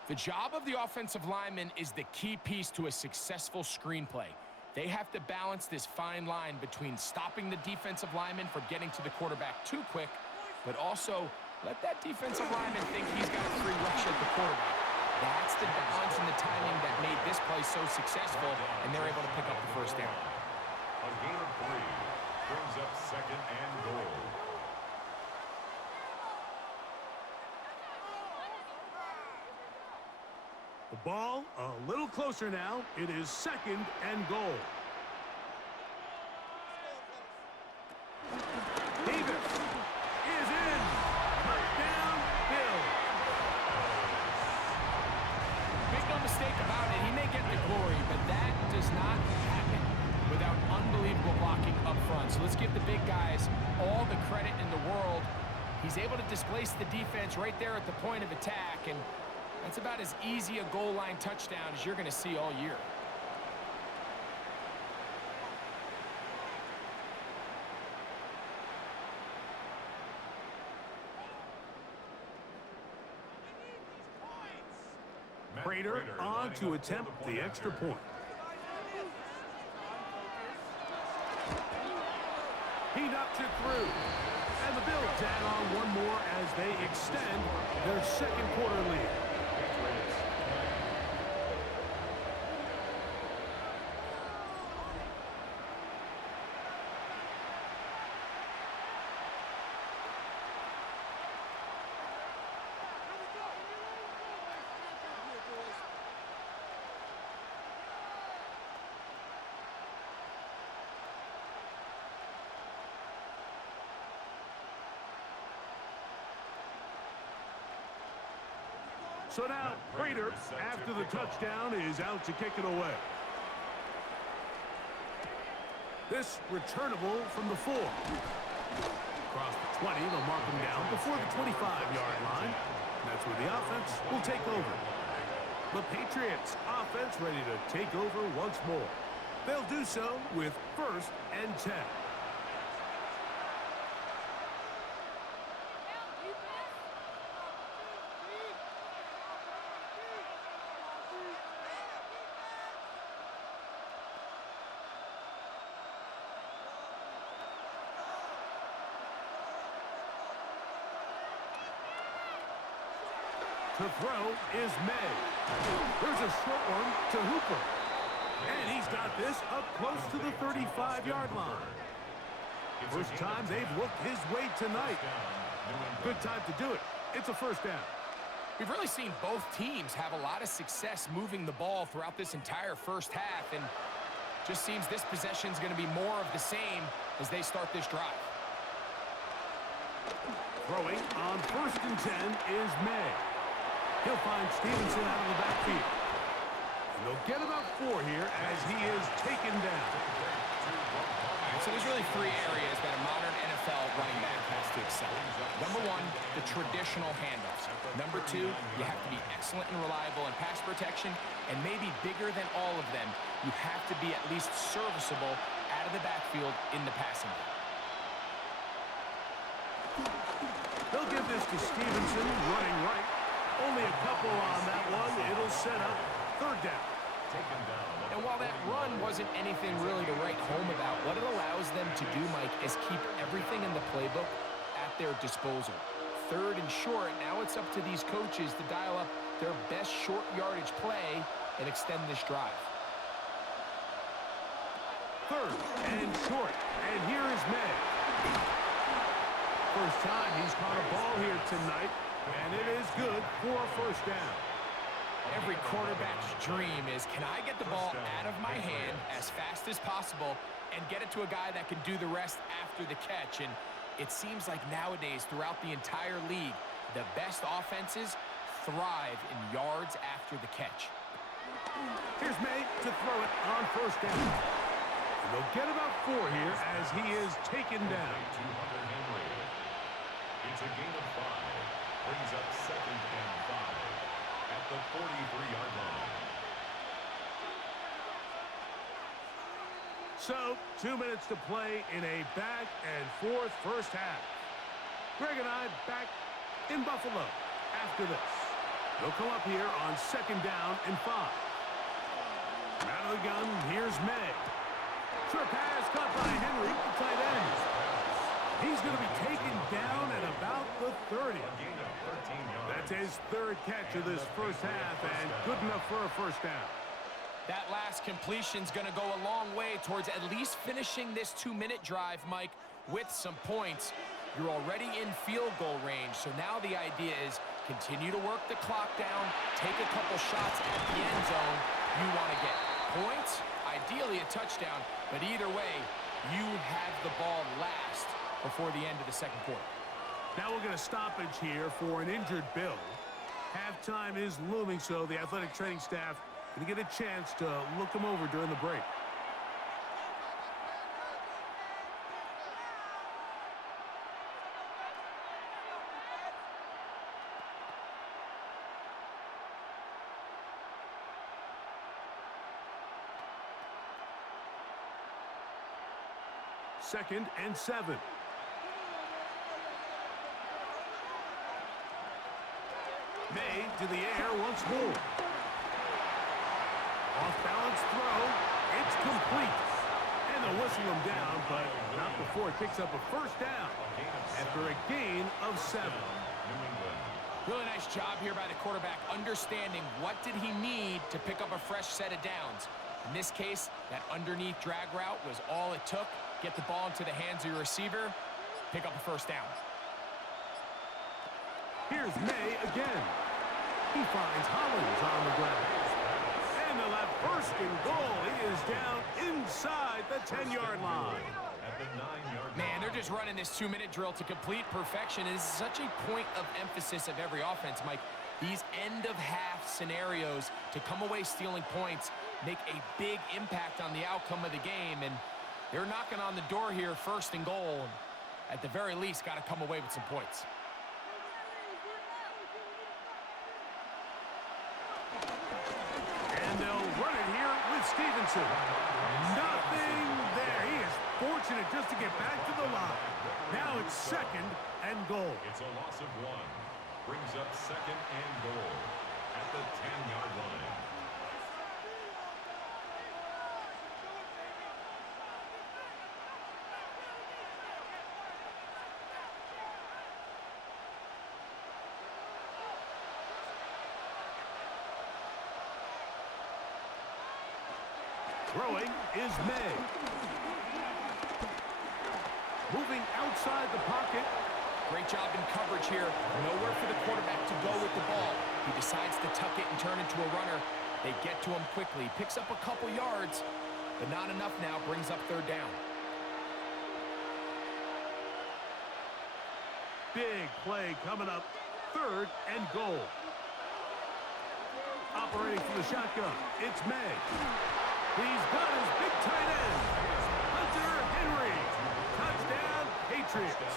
The job of the offensive lineman is the key piece to a successful screenplay. They have to balance this fine line between stopping the defensive lineman from getting to the quarterback too quick, but also let that defensive lineman think he's got a free rush at the quarterback. That's the balance and the timing that made this play so successful, and they're able to pick up the first down. A gain of 3 brings up 2nd and goal. The ball a little closer now. It is 2nd and goal. Davis is in. Touchdown, Bill. Make no mistake about it, he may get the glory, but that does not happen without unbelievable blocking up front. So let's give the big guys all the credit in the world. He's able to displace the defense right there at the point of attack, and that's about as easy a goal line touchdown as you're going to see all year. Prater on to attempt the extra point. He knocked you through. And the Bills add on one more as they extend their second quarter lead. So now, Prater, after the touchdown, is out to kick it away. This returnable from the 4. Across the 20, they'll mark him down before the 25-yard line. That's where the offense will take over. The Patriots offense ready to take over once more. They'll do so with 1st and 10. To throw is May. There's a short one to Hooper. And he's got this up close to the 35-yard line. First time they've looked his way tonight. Good time to do it. It's a first down. We've really seen both teams have a lot of success moving the ball throughout this entire first half, and just seems this possession is going to be more of the same as they start this drive. Throwing on 1st and 10 is May. He'll find Stevenson out of the backfield. And they'll get about 4 here as he is taken down. So there's really 3 areas that a modern NFL running back has to excel in. Number 1, the traditional handoffs. Number 2, you have to be excellent and reliable in pass protection. And maybe bigger than all of them, you have to be at least serviceable out of the backfield in the passing game. They'll give this to Stevenson running right. Only a couple on that one. It'll set up 3rd down. And while that run wasn't anything really to write home about, what it allows them to do, Mike, is keep everything in the playbook at their disposal. 3rd and short, now it's up to these coaches to dial up their best short yardage play and extend this drive. 3rd and short. And here is May. First time he's caught a ball here tonight. And it is good for a first down. Every quarterback's dream is, can I get the ball out of my hand as fast as possible and get it to a guy that can do the rest after the catch? And it seems like nowadays, throughout the entire league, the best offenses thrive in yards after the catch. Here's May to throw it on 1st down. And they'll get about 4 here as he is taken down. It's a gain of 5. Brings up 2nd and 5 at the 43-yard line. So, 2 minutes to play in a back and forth first half. Greg and I back in Buffalo after this. They'll come up here on 2nd down and 5. Out of the gun, here's May. Short pass caught by Henry, the tight end. He's going to be taken down at about the 30. That's his 3rd catch of this first half, and good enough for a first down. That last completion's going to go a long way towards at least finishing this 2-minute drive, Mike, with some points. You're already in field goal range, so now the idea is continue to work the clock down, take a couple shots at the end zone. You want to get points, ideally a touchdown, but either way, you have the ball last before the end of the second quarter. Now we'll get a stoppage here for an injured Bill. Halftime is looming, so the athletic training staff going to get a chance to look him over during the break. Second and 7. May to the air once more. Off balance throw. It's complete. And they'll whistle him down, but not before he picks up a first down after a gain of 7. Really nice job here by the quarterback, understanding what did he need to pick up a fresh set of downs. In this case, that underneath drag route was all it took. Get the ball into the hands of your receiver, pick up a first down. Here's May again. He finds Hollins on the ground. And they'll have first and goal. He is down inside the 10-yard line. Man, they're just running this 2-minute drill to complete perfection. It is such a point of emphasis of every offense, Mike. These end-of-half scenarios to come away stealing points make a big impact on the outcome of the game, and they're knocking on the door here, first and goal. At the very least, got to come away with some points. And they'll run it here with Stevenson. Nothing there. He is fortunate just to get back to the line. Now it's second and goal. It's a loss of 1. Brings up second and goal at the 10-yard line. Throwing is May. Moving outside the pocket. Great job in coverage here. Nowhere for the quarterback to go with the ball. He decides to tuck it and turn into a runner. They get to him quickly. Picks up a couple yards, but not enough now. Brings up third down. Big play coming up. Third and goal. Operating from the shotgun, it's May. He's got his big tight end, Hunter Henry. Touchdown, Patriots.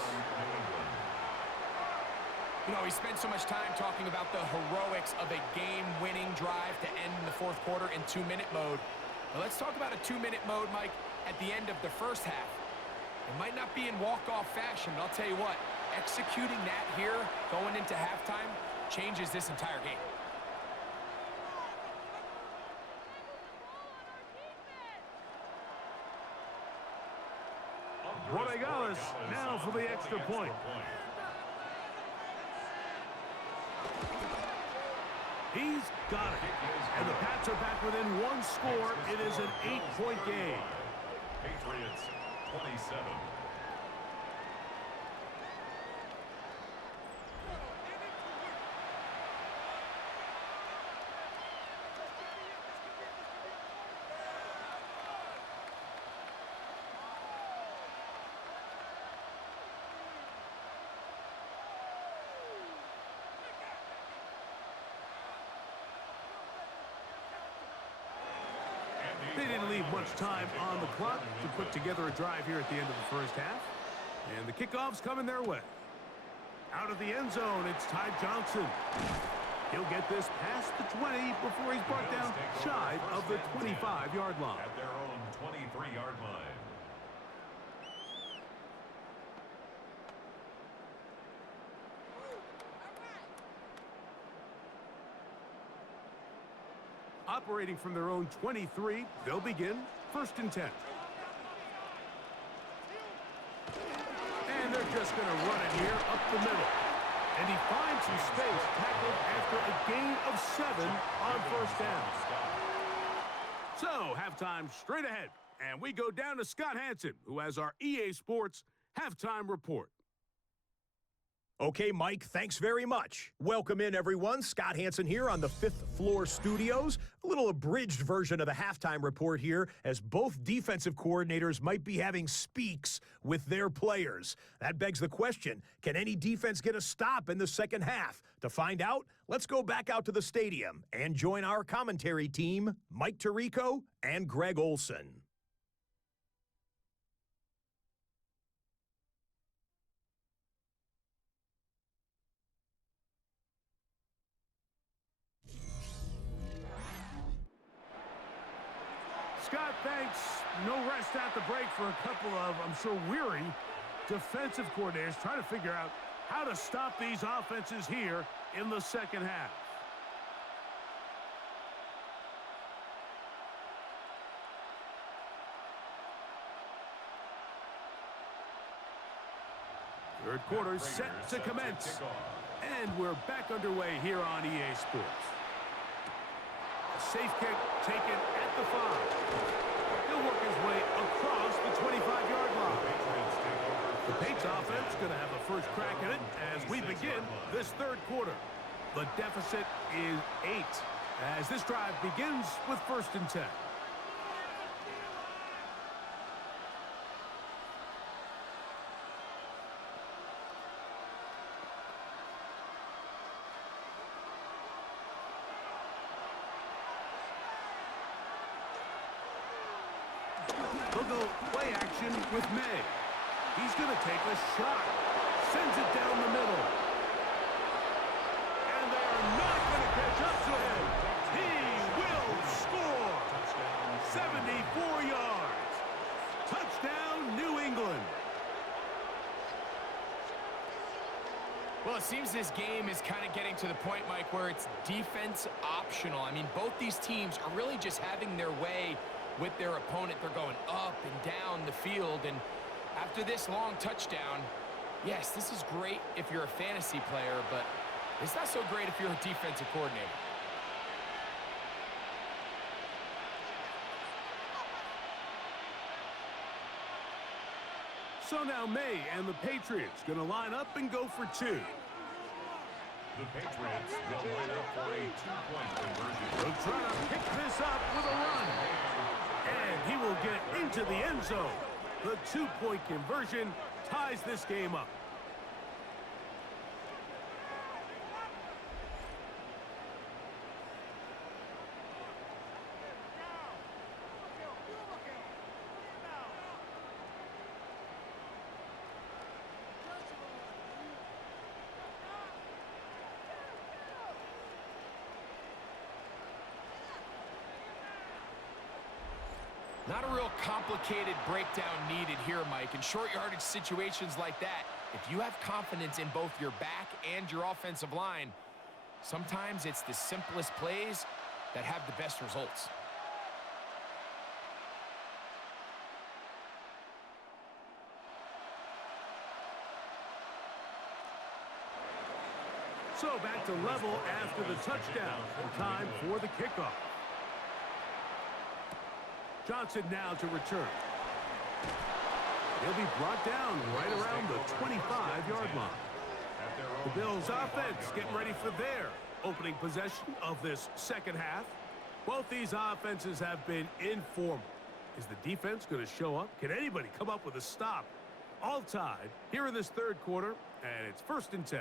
You know, he spent so much time talking about the heroics of a game-winning drive to end in the fourth quarter in 2-minute mode. But let's talk about a 2-minute mode, Mike, at the end of the first half. It might not be in walk-off fashion, but I'll tell you what, executing that here going into halftime changes this entire game. Borregales now for the extra point. He's got it. And the Pats are back within 1 score. It is an 8-point game. Patriots 27. They didn't leave much time on the clock to put together a drive here at the end of the first half. And the kickoff's coming their way. Out of the end zone, it's Ty Johnson. He'll get this past the 20 before he's brought down shy of the 25-yard line. At their own 23-yard line. Operating from their own 23, they'll begin first and 10. And they're just going to run it here up the middle. And he finds some space tackled after a gain of 7 on first down. So, halftime straight ahead. And we go down to Scott Hansen, who has our EA Sports halftime report. Okay, Mike, thanks very much. Welcome in, everyone. Scott Hansen here on the 5th floor studios. A little abridged version of the halftime report here, as both defensive coordinators might be having speaks with their players. That begs the question, can any defense get a stop in the second half? To find out, let's go back out to the stadium and join our commentary team, Mike Tirico and Greg Olson. Scott, thanks. No rest at the break for a couple of, I'm sure, weary defensive coordinators trying to figure out how to stop these offenses here in the second half. Third quarter set to commence. And we're back underway here on EA Sports. A safe kick taken at the 5. He'll work his way across the 25-yard line. The Patriots offense going to have a first crack at it as we begin this third quarter. The deficit is 8 as this drive begins with 1st and 10. They'll go play action with May. He's going to take a shot. Sends it down the middle. And they're not going to catch up to him. He will score. 74 yards. Touchdown, New England. Well, it seems this game is kind of getting to the point, Mike, where it's defense optional. I mean, both these teams are really just having their way with their opponent. They're going up and down the field, and after this long touchdown, yes, this is great if you're a fantasy player, but it's not so great if you're a defensive coordinator. So now May and the Patriots going to line up and go for 2. The Patriots will line up for a 2-point conversion. They'll try to pick this up with a run. And he will get into the end zone. The 2-point conversion ties this game up. Not a real complicated breakdown needed here, Mike. In short yardage situations like that, if you have confidence in both your back and your offensive line, sometimes it's the simplest plays that have the best results. So back to level after the touchdown. And time for the kickoff. Johnson now to return. He'll be brought down right around the 25-yard line. The Bills offense getting ready for their opening possession of this second half. Both these offenses have been informal. Is the defense going to show up? Can anybody come up with a stop? All tied here in this third quarter, and it's 1st and 10.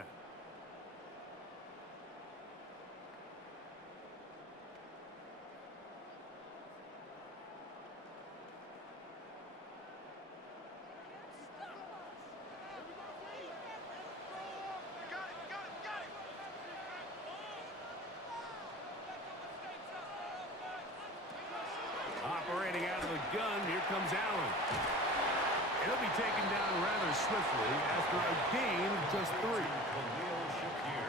Operating out of the gun, here comes Allen. He'll be taken down rather swiftly after a gain of just 3.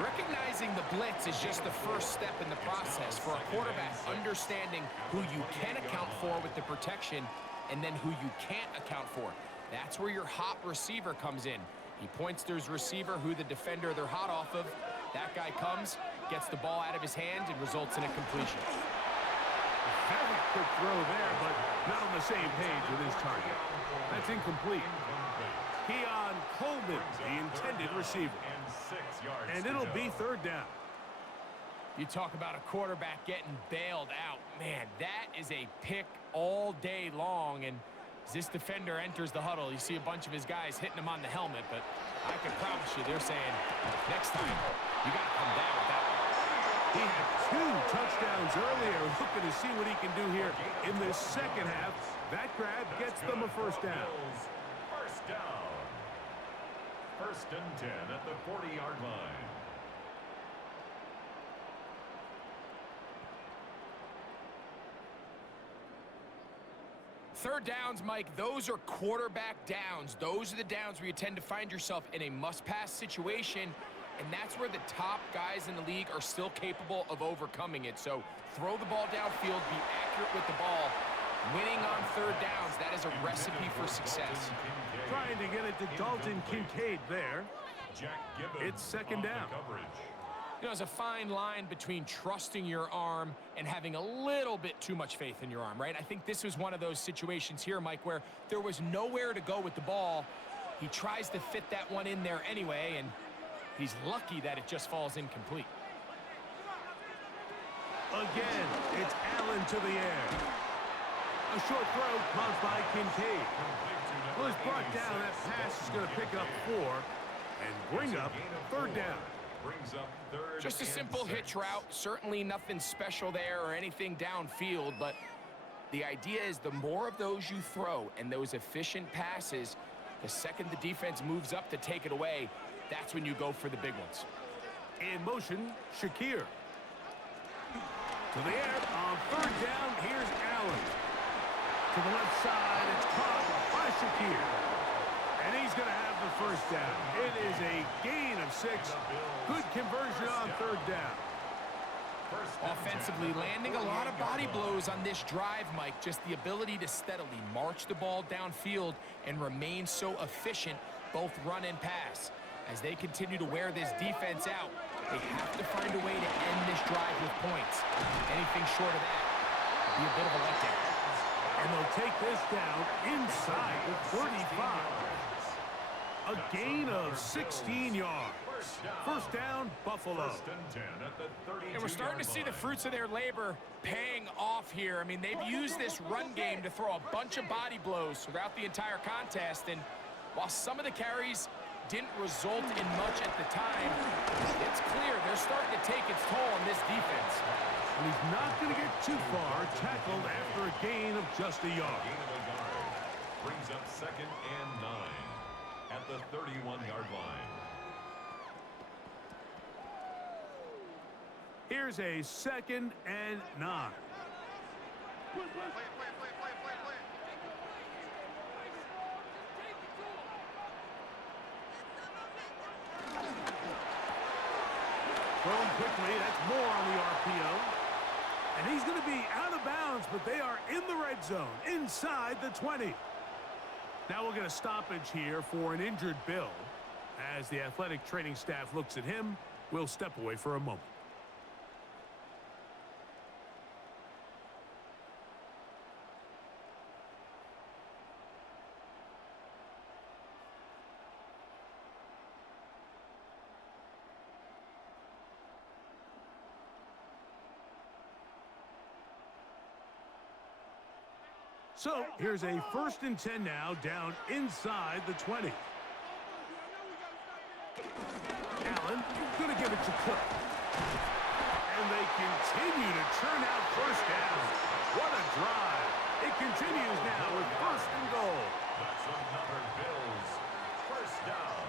Recognizing the blitz is just the first step in the process for a quarterback, understanding who you can account for with the protection and then who you can't account for. That's where your hot receiver comes in. He points to his receiver, who the defender they're hot off of. That guy comes, gets the ball out of his hand, and results in a completion. Very quick throw there, but not on the same page with his target. That's incomplete. Keon Coleman, the intended receiver. And it'll be 3rd down. You talk about a quarterback getting bailed out. Man, that is a pick all day long. And as this defender enters the huddle, you see a bunch of his guys hitting him on the helmet. But I can promise you, they're saying, next time, you got to come down with that one. He had 2 touchdowns earlier, looking to see what he can do here in this second half. That grab gets them a 1st down. First down. 1st and 10 at the 40-yard line. Third downs, Mike, those are quarterback downs. Those are the downs where you tend to find yourself in a must-pass situation, and that's where the top guys in the league are still capable of overcoming it. So throw the ball downfield, be accurate with the ball. Winning on third downs, that is a recipe for success. trying to get it to Dalton Kincaid there. Jack Gibbons It's second on the down. coverage. You know, there's a fine line between trusting your arm and having a little bit too much faith in your arm, right? I think this was one of those situations here, Mike, where there was nowhere to go with the ball. He tries to fit that one in there anyway, and he's lucky that it just falls incomplete. Again, it's Allen to the air. A short throw caused by Kincaid. Well, it's brought down. That pass is going to pick up 4 and bring up third down. Brings up third. Just a and simple 6. hitch route. Certainly nothing special there or anything downfield, but the idea is the more of those you throw and those efficient passes, the second the defense moves up to take it away, that's when you go for the big ones. In motion, Shakir. To the air on third down. Here's Allen. To the left side, it's caught by Shakir. And he's going to have the first down. It is a gain of 6. Good conversion on third down. Offensively, landing a lot of body blows on this drive, Mike. Just the ability to steadily march the ball downfield and remain so efficient, both run and pass. As they continue to wear this defense out, they have to find a way to end this drive with points. Anything short of that would be a bit of a letdown. And they'll take this down inside the 35. A gain of 16 yards. First down, Buffalo. First and 10 at the 32-yard And we're starting to see the fruits of their labor paying off here. I mean, they've used this run game to throw a bunch of body blows throughout the entire contest. And while some of the carries didn't result in much at the time, it's clear they're starting to take its toll on this defense. And he's not going to get too far, tackled after a gain of just a yard. Gain of a yard. Brings up second and 9 at the 31-yard line. Here's a second and 9. Thrown quickly, that's more on the RPO. And he's going to be out of bounds, but they are in the red zone, inside the 20. Now we'll get a stoppage here for an injured Bill. As the athletic training staff looks at him, we'll step away for a moment. So here's a first and 10 now, down inside the 20. Allen going to give it to Cook. And they continue to churn out first down. What a drive. It continues now with first and goal. That's another Bills first down.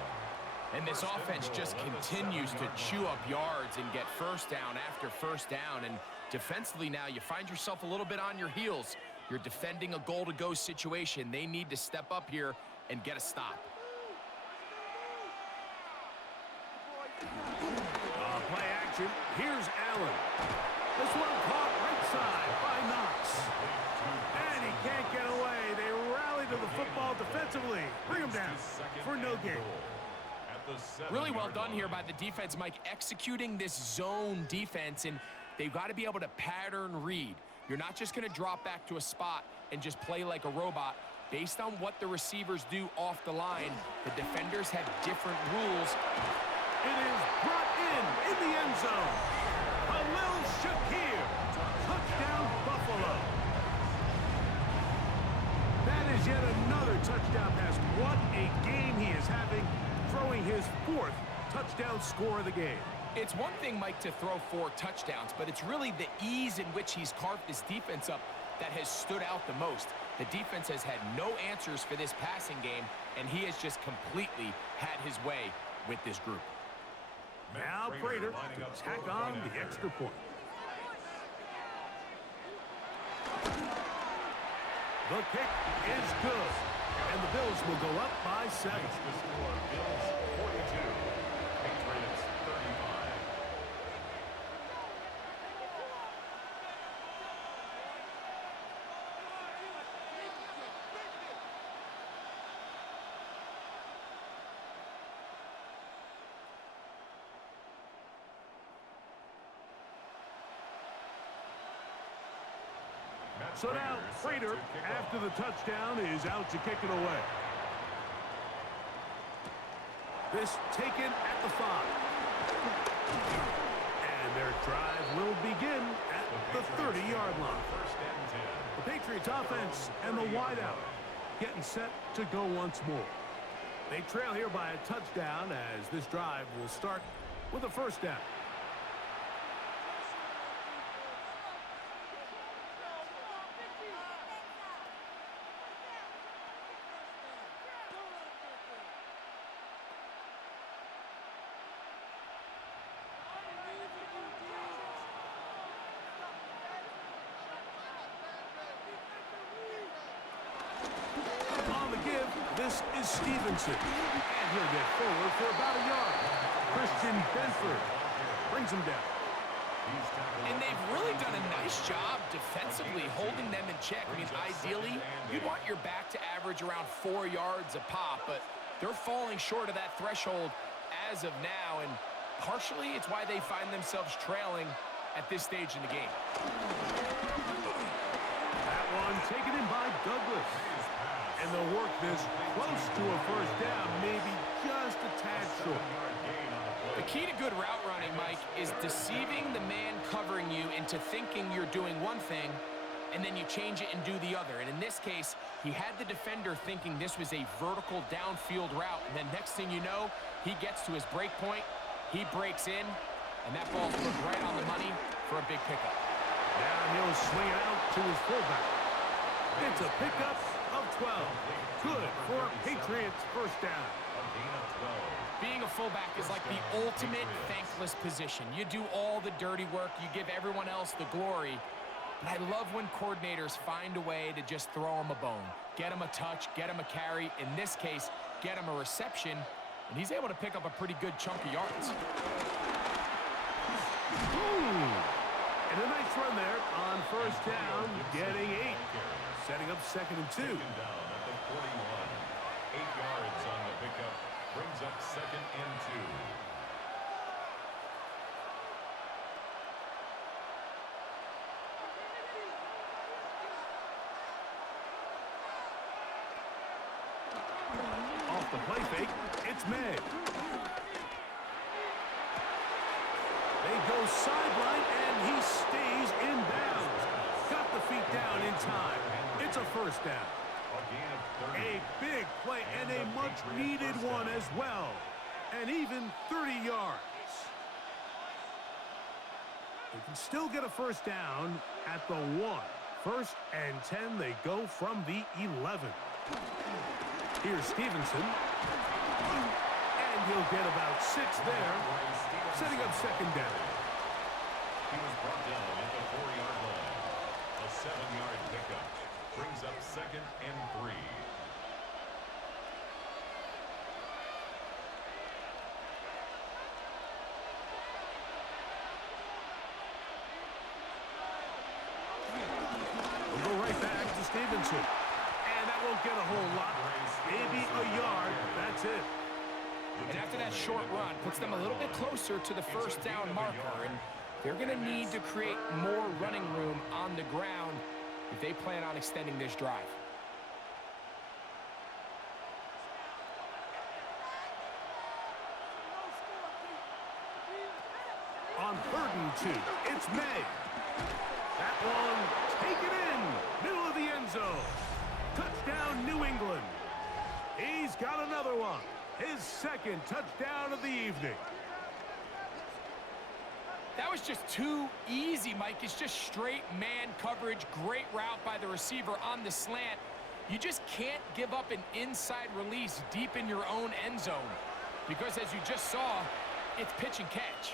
And this offense just continues to chew up yards and get first down after first down. And defensively now, you find yourself a little bit on your heels. You're defending a goal-to-go situation. They need to step up here and get a stop. Play action. Here's Allen. This one caught right side by Knox. And he can't get away. They rally to the football defensively. Bring him down for no gain. Really well done here by the defense, Mike, executing this zone defense, and they've got to be able to pattern read. You're not just going to drop back to a spot and just play like a robot. Based on what the receivers do off the line, the defenders have different rules. It is brought in the end zone. Khalil Shakir. Touchdown, Buffalo. That is yet another touchdown pass. What a game he is having, throwing his 4th touchdown score of the game. It's one thing, Mike, to throw 4 touchdowns, but it's really the ease in which he's carved this defense up that has stood out the most. The defense has had no answers for this passing game, and he has just completely had his way with this group. Now Prater to tack on the extra point. The kick is good, and the Bills will go up by 7. The score, Bills 42, Patriots 35. So now, Prater, after the touchdown, is out to kick it away. This taken at the 5. And their drive will begin at the 30-yard line. The Patriots offense and the wideout getting set to go once more. They trail here by a touchdown as this drive will start with a first down. This is Stevenson, and he'll get forward for about a yard. Christian Benford brings him down. And they've really done a nice job defensively holding them in check. I mean, ideally, you'd want your back to average around 4 yards a pop, but they're falling short of that threshold as of now, and partially it's why they find themselves trailing at this stage in the game. That one taken in by Douglas. And they'll work this close to a first down, maybe just a tad short. The key to good route running, Mike, is deceiving the man covering you into thinking you're doing one thing, and then you change it and do the other. And in this case, he had the defender thinking this was a vertical downfield route, and then next thing you know, he gets to his break point, he breaks in, and that ball's put right on the money for a big pickup. Now he'll swing it out to his fullback. It's a pickup of 12. Good for a Patriots first down. Being a fullback is like the ultimate thankless position. You do all the dirty work. You give everyone else the glory. But I love when coordinators find a way to just throw them a bone. Get them a touch, get them a carry. In this case, get him a reception. And he's able to pick up a pretty good chunk of yards. Ooh. And a nice run there on first down, getting 8. Setting up 2nd and 2. Down at the 41. 8 yards on the pickup. Brings up 2nd and 2. Off the play fake, it's May. They go sideline, and he stays in bounds. Got the feet down in time. It's a first down. A big play and a much-needed one as well. And even 30 yards. They can still get a first down at the 1. 1st and 10, they go from the 11. Here's Stevenson. And he'll get about 6 there, setting up 2nd down. He was brought down at the 4-yard line. A 7-yard pickup. Brings up 2nd and 3. We'll go right back to Stevenson. And that won't get a whole lot. Maybe a yard. That's it. And after that short run, puts them a little bit closer to the first down marker. And they're going to need to create more running room on the ground if they plan on extending this drive. On 3rd and 2, it's May. That one taken in, middle of the end zone. Touchdown, New England. He's got another one. His 2nd touchdown of the evening. That was just too easy, Mike. It's just straight man coverage. Great route by the receiver on the slant. You just can't give up an inside release deep in your own end zone because, as you just saw, it's pitch and catch.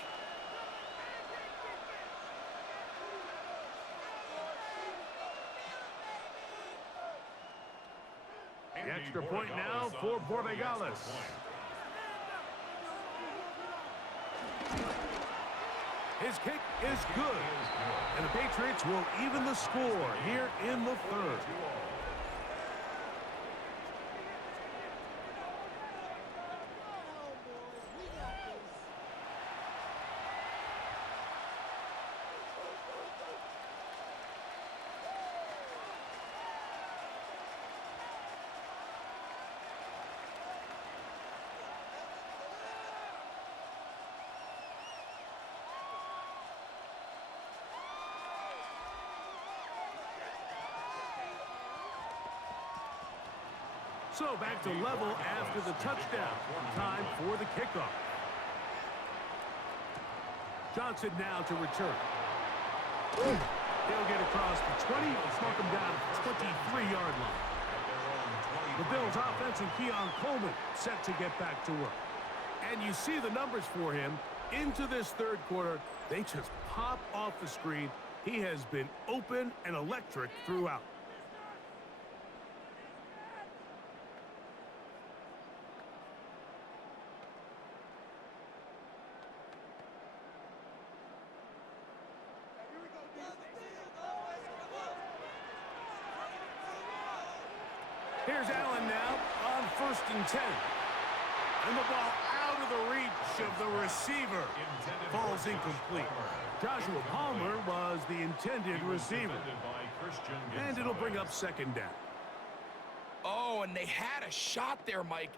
The extra point now for Borregales. His kick is good. And the Patriots will even the score here in the 3rd. So back to level after the touchdown. Time for the kickoff. Johnson now to return. He'll get across the 20 and mark him down at the 23-yard line. The Bills offense and Keon Coleman set to get back to work. And you see the numbers for him into this third quarter. They just pop off the screen. He has been open and electric throughout. Here's Allen now on 1st and 10. And the ball out of the reach of the receiver. Falls incomplete. Joshua Palmer was the intended receiver. And it'll bring up 2nd down. Oh, and they had a shot there, Mike.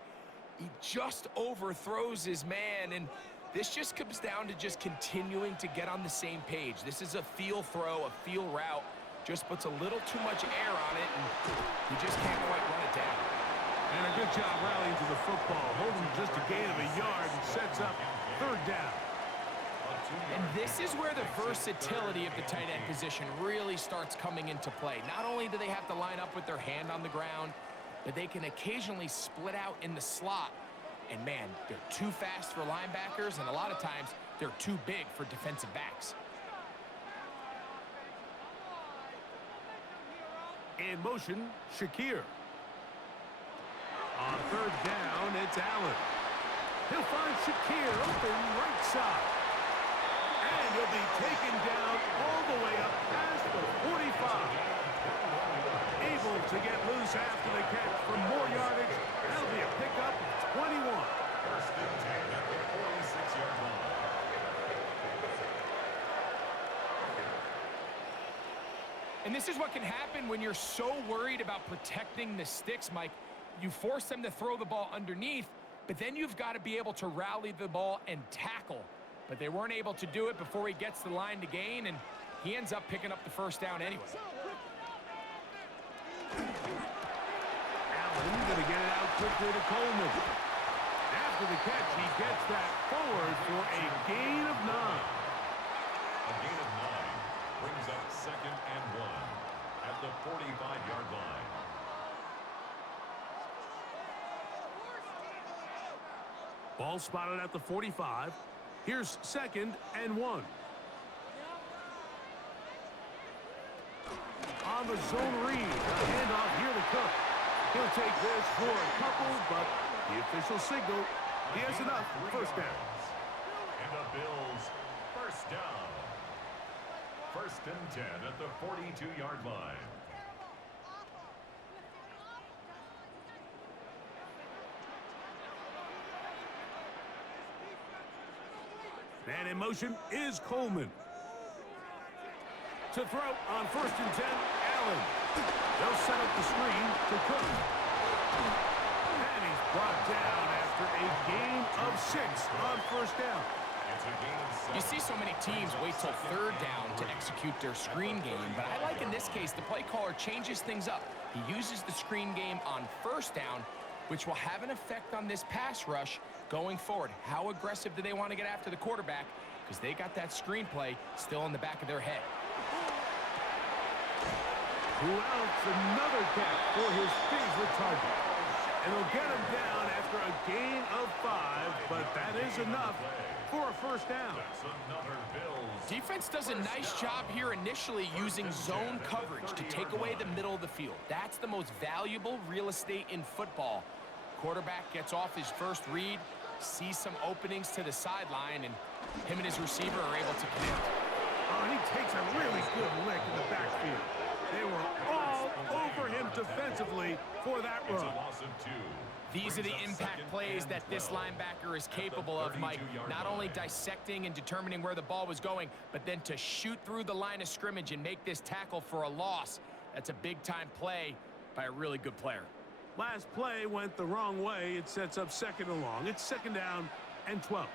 He just overthrows his man, and this just comes down to just continuing to get on the same page. This is a feel throw, a feel route. Just puts a little too much air on it, and you just can't quite run it down. And a good job rallying to the football, holding just a gain of a yard and sets up 3rd down. And this is where the versatility of the tight end position really starts coming into play. Not only do they have to line up with their hand on the ground, but they can occasionally split out in the slot. And man, they're too fast for linebackers, and a lot of times they're too big for defensive backs. In motion, Shakir. On 3rd down, it's Allen. He'll find Shakir open right side. And he'll be taken down all the way up past the 45. Able to get loose after the catch for more yardage. That'll be a pickup of 21. 1st and 10 at the 46-yard line. And this is what can happen when you're so worried about protecting the sticks, Mike. You force them to throw the ball underneath, but then you've got to be able to rally the ball and tackle. But they weren't able to do it before he gets the line to gain, and he ends up picking up the 1st down anyway. Allen going to get it out quickly to Coleman. After the catch, he gets that forward for a gain of 9. A gain of 9 brings up 2nd and 1 at the 45-yard line. Ball spotted at the 45. Here's 2nd and 1. On the zone read, a handoff here to Cook. He'll take this for a couple, but the official signal, he has enough for 1st down. And the Bills, 1st down. 1st and 10 at the 42-yard line. And in motion is Coleman. To throw on 1st and 10, Allen. They'll set up the screen to Cook. And he's brought down after a gain of 6 on 1st down. It's a gain of 7. You see so many teams wait till 3rd down to execute their screen game, but I like in this case the play caller changes things up. He uses the screen game on 1st down, which will have an effect on this pass rush going forward. How aggressive do they want to get after the quarterback? Because they got that screenplay still in the back of their head. Who else? Another catch for his favorite target. And he'll get him down after a gain of 5, but that is enough for a 1st down. That's another Bills. Defense does a nice job here initially using zone coverage to take away the middle of the field. That's the most valuable real estate in football. Quarterback gets off his 1st read, sees some openings to the sideline, and him and his receiver are able to connect. Oh, and he takes a really good lick in the backfield. They were all over him defensively for that It's a run. loss of 2. These are the Brings up impact 2nd plays and that this 12 linebacker is at the capable of, Mike. 32-yard Not only line. dissecting and determining where the ball was going, but then to shoot through the line of scrimmage and make this tackle for a loss. That's a big-time play by a really good player. Last play went the wrong way. It sets up 2nd and long. It's 2nd down and 12.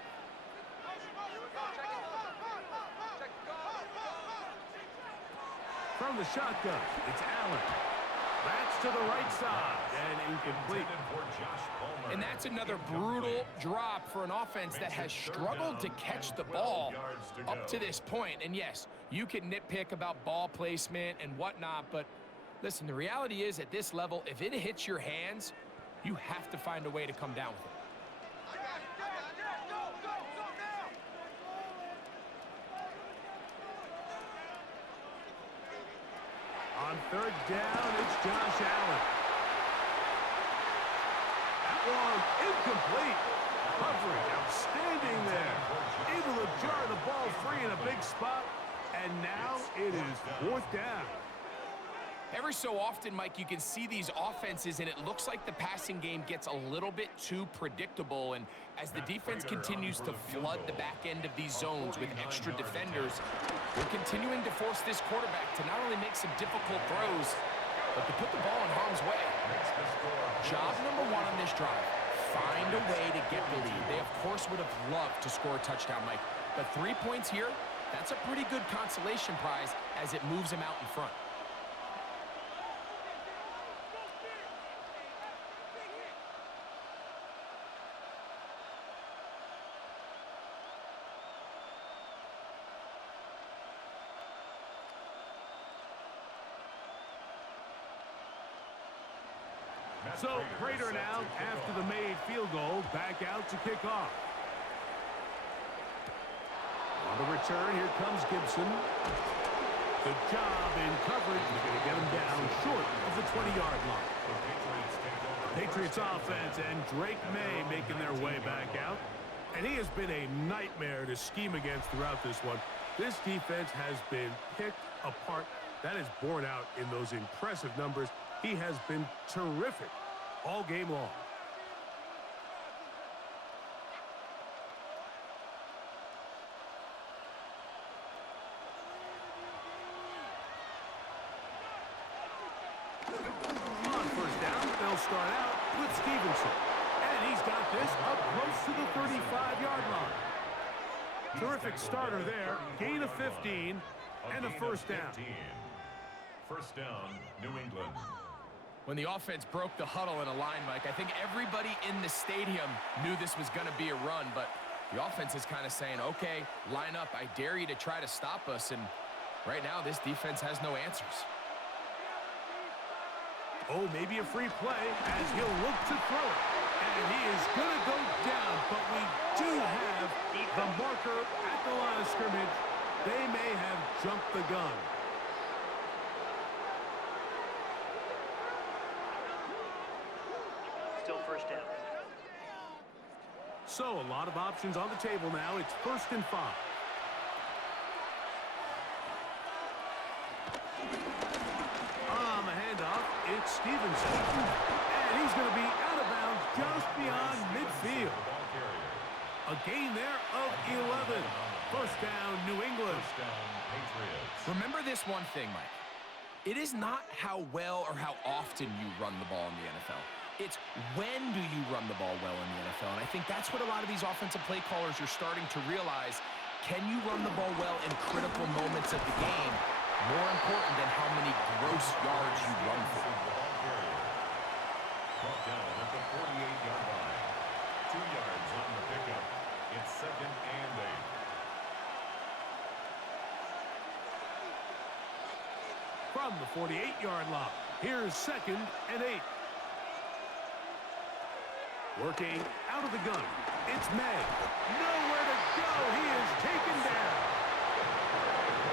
From the shotgun, it's Allen. That's to the right side and incomplete. And that's another brutal drop for an offense that has struggled to catch the ball up to this point. And yes, you can nitpick about ball placement and whatnot, but listen, the reality is at this level, if it hits your hands, you have to find a way to come down with it. On third down, it's Josh Allen. That one incomplete. Coverage outstanding there. Able to jar the ball free in a big spot. And now it is fourth down. Every so often, Mike, you can see these offenses, and it looks like the passing game gets a little bit too predictable. And as the defense continues to flood the back end of these zones with extra defenders, we're continuing to force this quarterback to not only make some difficult throws, but to put the ball in harm's way. Job number one on this drive, find a way to get the lead. They, of course, would have loved to score a touchdown, Mike. But 3 points here, that's a pretty good consolation prize as it moves them out in front. So, Prater now, after the made field goal, back out to kick off. On the return, here comes Gibson. Good job in coverage. They're going to get him down short of the 20-yard line. Patriots offense and Drake May making their way back out. And he has been a nightmare to scheme against throughout this one. This defense has been picked apart. That is borne out in those impressive numbers. He has been terrific all game long. On first down, they'll start out with Stevenson. And he's got this up close to the 35-yard line. Terrific starter there. Gain of 15 and a first down. First down, New England. When the offense broke the huddle in a line, Mike, I think everybody in the stadium knew this was going to be a run, but the offense is kind of saying, okay, line up. I dare you to try to stop us, and right now this defense has no answers. Oh, maybe a free play as he'll look to throw it. And he is going to go down, but we do have the marker at the line of scrimmage. They may have jumped the gun. Still first down. So a lot of options on the table now. It's 1st and 5. On the handoff, it's Stevenson. And he's going to be out of bounds just beyond midfield. A gain there of 11. First down, New England. First down, Patriots. Remember this one thing, Mike. It is not how well or how often you run the ball in the NFL. It's when do you run the ball well in the NFL. And I think that's what a lot of these offensive play callers are starting to realize. Can you run the ball well in critical moments of the game? More important than how many gross yards you run for. Brought down at the 48-yard line. 2 yards on the pickup. It's 2nd and 8. From the 48-yard line, here's 2nd and 8. Working out of the gun, it's May. Nowhere to go. He is taken down.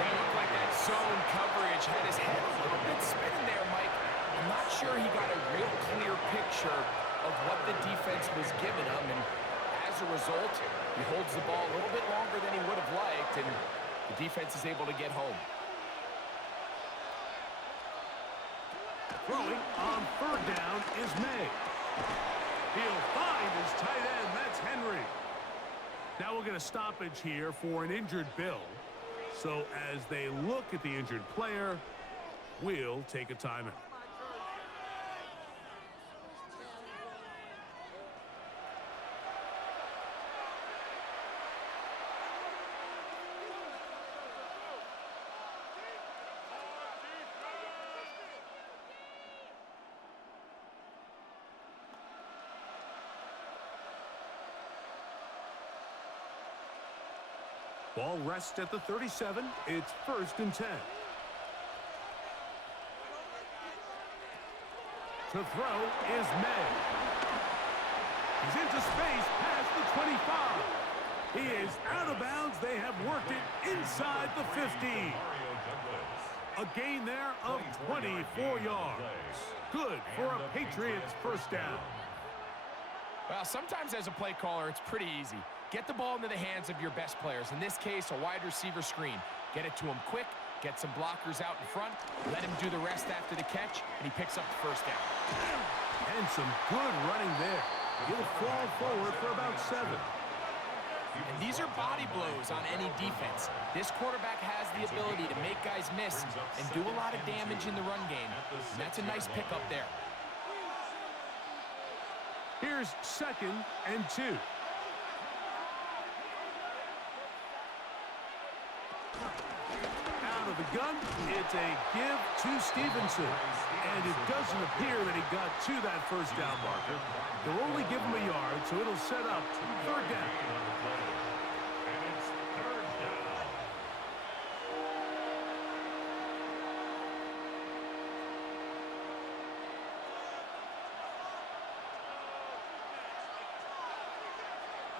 It looked like that zone coverage had his head a little bit spinning there, Mike. I'm not sure he got a real clear picture of what the defense was giving him, and as a result, he holds the ball a little bit longer than he would have liked, and the defense is able to get home. Throwing on 3rd down is May. He'll find his tight end. That's Henry. Now we'll get a stoppage here for an injured Bill. So as they look at the injured player, we'll take a timeout. Ball rests at the 37. It's 1st and 10. To throw is May. He's into space past the 25. He is out of bounds. They have worked it inside the 15. A gain there of 24 yards. Good for a Patriots first down. Well, sometimes as a play caller, it's pretty easy. Get the ball into the hands of your best players. In this case, a wide receiver screen. Get it to him quick, get some blockers out in front, let him do the rest after the catch, and he picks up the first down. And some good running there. He'll fall forward for about 7. And these are body blows on any defense. This quarterback has the ability to make guys miss and do a lot of damage in the run game. And that's a nice pickup there. Here's 2nd and 2. Out of the gun, it's a give to Stevenson. And it doesn't appear that he got to that first down marker. They'll only give him a yard, so it'll set up 3rd down. And it's 3rd down.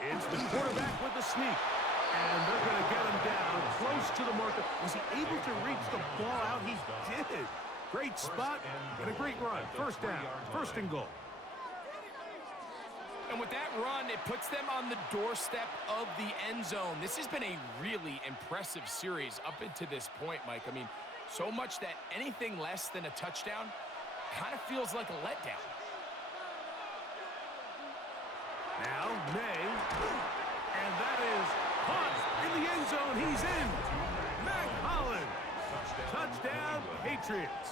It's the quarterback with the sneak. And they're going to get him down close to the marker. Was he able to reach the ball out? He did. Great spot and a great run. 1st down, 1st and goal. And with that run, it puts them on the doorstep of the end zone. This has been a really impressive series up until this point, Mike. I mean, so much that anything less than a touchdown kind of feels like a letdown. Now, May. And that is caught in the end zone. He's in. Mac Hollins. Touchdown, Patriots.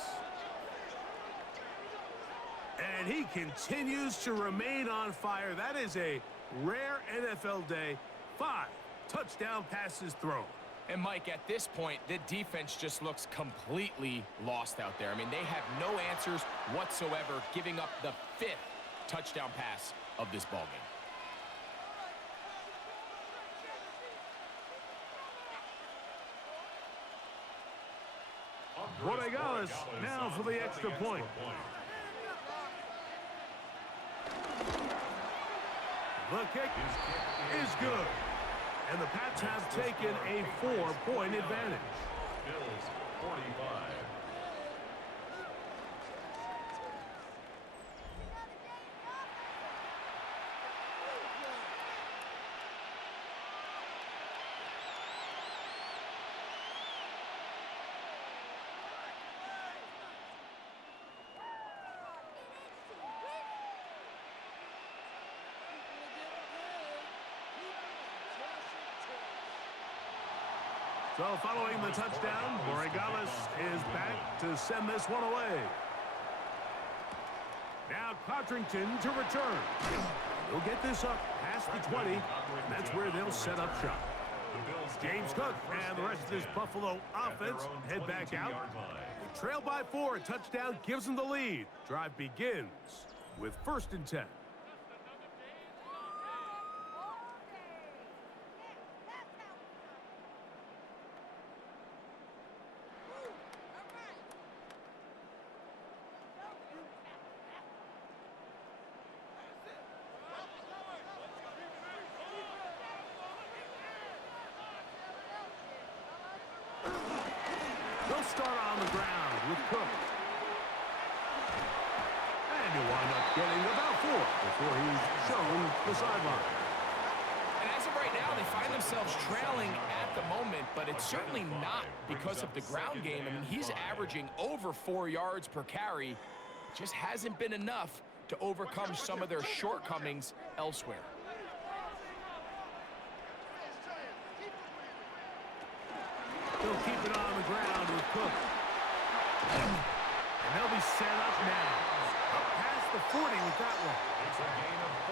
And he continues to remain on fire. That is a rare NFL day. 5 touchdown passes thrown. And, Mike, at this point, the defense just looks completely lost out there. I mean, they have no answers whatsoever, giving up the 5th touchdown pass of this ballgame. Borregales now for the extra point. The kick is good. And the Pats have taken a 4-point advantage. Bills 45. So following the touchdown, Borregales is back to send this one away. Now Cotrington to return. He'll get this up past the 20, and that's where they'll set up shop. James Cook and the rest of this Buffalo offense head back out. They trail by 4. A touchdown gives them the lead. Drive begins with 1st and 10. They'll start on the ground with Cook. And he'll wind up getting about 4 before he's shown the sideline. And as of right now, they find themselves trailing at the moment, but it's certainly not because of the ground game. I mean, he's averaging over 4 yards per carry. It just hasn't been enough to overcome some of their shortcomings elsewhere. They'll keep it on the ground with Cook. And they'll be set up now. Up past the 40 with that one.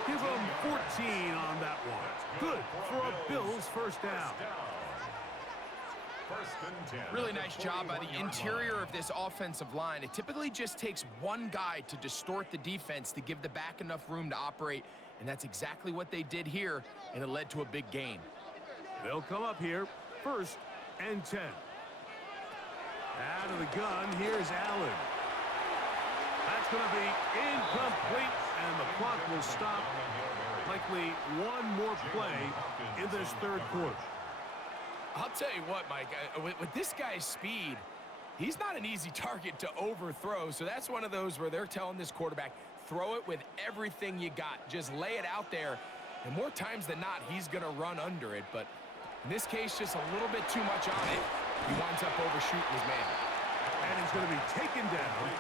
Give them 14 on that one. Good for a Bills first down. Really nice job by the interior of this offensive line. It typically just takes one guy to distort the defense to give the back enough room to operate, and that's exactly what they did here, and it led to a big gain. They'll come up here, 1st and 10. Out of the gun, here's Allen. That's going to be incomplete, and the clock will stop. Likely one more play in this 3rd quarter. I'll tell you what, Mike, with this guy's speed, he's not an easy target to overthrow, so that's one of those where they're telling this quarterback, throw it with everything you got. Just lay it out there, and more times than not, he's going to run under it, but in this case, just a little bit too much on it. He winds up overshooting his man. And he's going to be taken down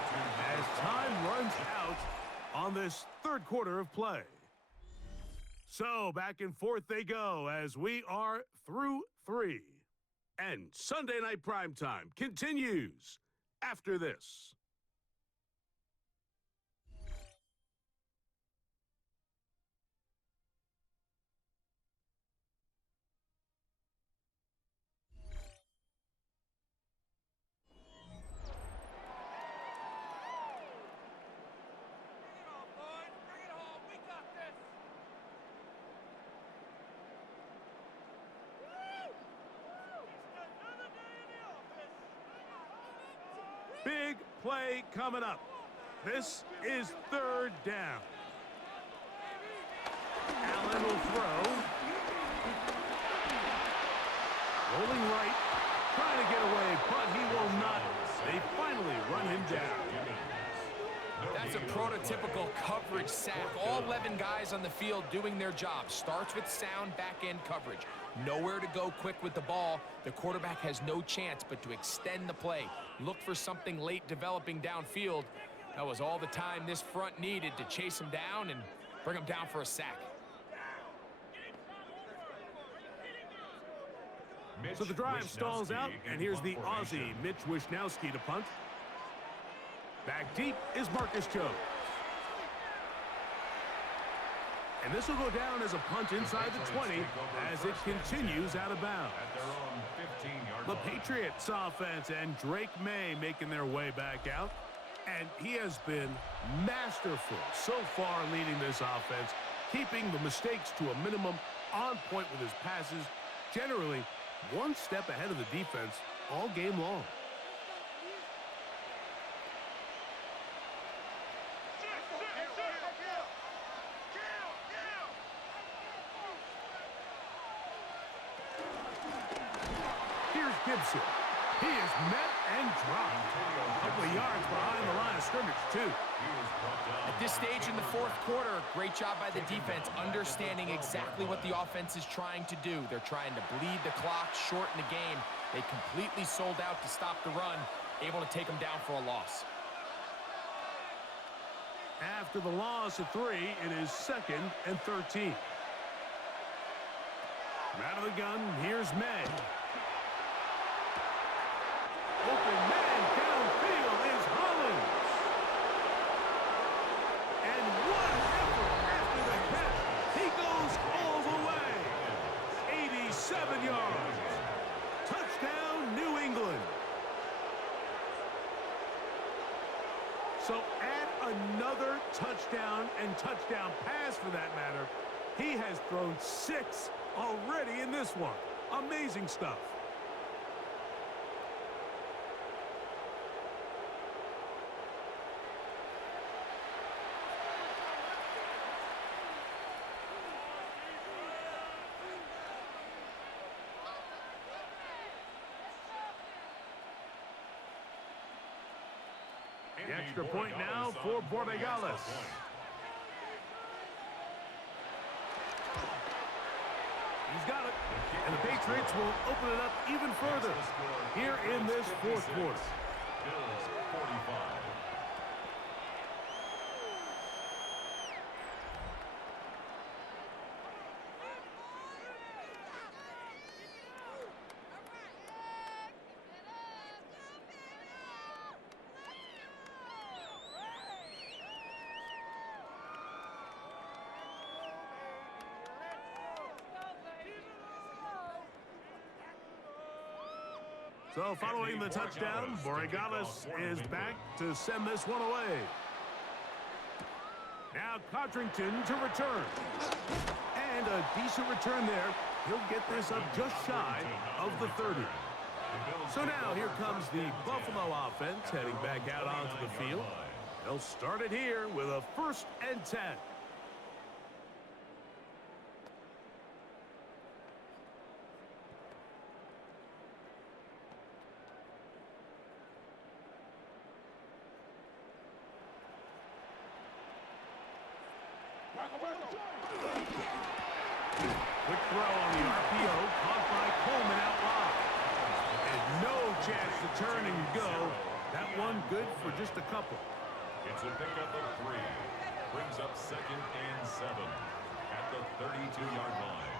as time runs out on this 3rd quarter of play. So back and forth they go as we are through 3. And Sunday Night Primetime continues after this. Big play coming up. This is 3rd down. Allen will throw. Rolling right. Trying to get away, but he will not. They finally run him down. That's a prototypical coverage sack. All 11 guys on the field doing their job. Starts with sound back-end coverage. Nowhere to go quick with the ball. The quarterback has no chance but to extend the play. Look for something late developing downfield. That was all the time this front needed to chase him down and bring him down for a sack. So the drive stalls out, and here's the Aussie, Mitch Wishnowsky, to punt. Back deep is Marcus Jones. And this will go down as a punt inside the 20 as it continues out of bounds. The Patriots offense and Drake May making their way back out. And he has been masterful so far leading this offense, keeping the mistakes to a minimum, on point with his passes, generally one step ahead of the defense all game long. Gibson. He is met and dropped. A couple of yards behind the line of scrimmage, too. At this stage in the 4th quarter, great job by the defense, understanding exactly what the offense is trying to do. They're trying to bleed the clock, shorten the game. They completely sold out to stop the run, able to take them down for a loss. After the loss of 3, it is 2nd and 13. Out of the gun, here's May. Open man downfield is Hollins. And what an effort after the catch. He goes all the way. 87 yards. Touchdown, New England. So add another touchdown and touchdown pass for that matter. He has thrown 6 already in this one. Amazing stuff. The extra point now for Borregales. He's got it. And the Patriots will open it up even further here in this 4th quarter. Bills 45. So following the touchdown, Borregales is back to send this one away. Now Codrington to return. And a decent return there He'll get this up just shy of the 30. So now here comes the Buffalo offense heading back out onto the field. They'll start it here with a 1st and 10. Quick throw on the RPO, caught by Coleman out wide. And no chance to turn and go. That one good for just a couple. It's a pickup of 3. Brings up 2nd and 7 at the 32-yard line.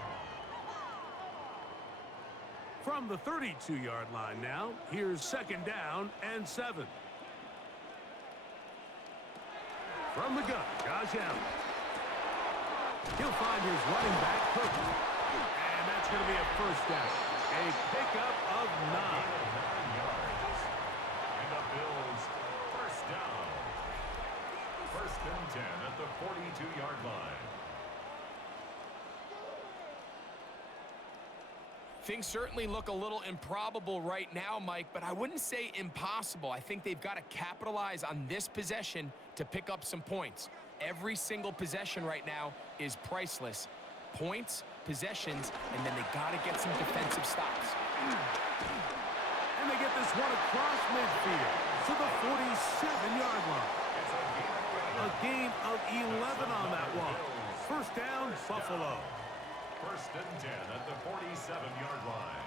From the 32-yard line now, here's 2nd down and 7. From the gun, Josh Allen. He'll find his running back, Cook. And that's going to be a 1st down. A pickup of 9. 9 yards. And the Bills, 1st down. 1st and 10 at the 42-yard line. Things certainly look a little improbable right now, Mike, but I wouldn't say impossible. I think they've got to capitalize on this possession to pick up some points. Every single possession right now is priceless. Points, possessions, and then they got to get some defensive stops. And they get this one across midfield to the 47-yard line. A gain of 11 on that one. 1st down, Buffalo. 1st and 10 at the 47-yard line.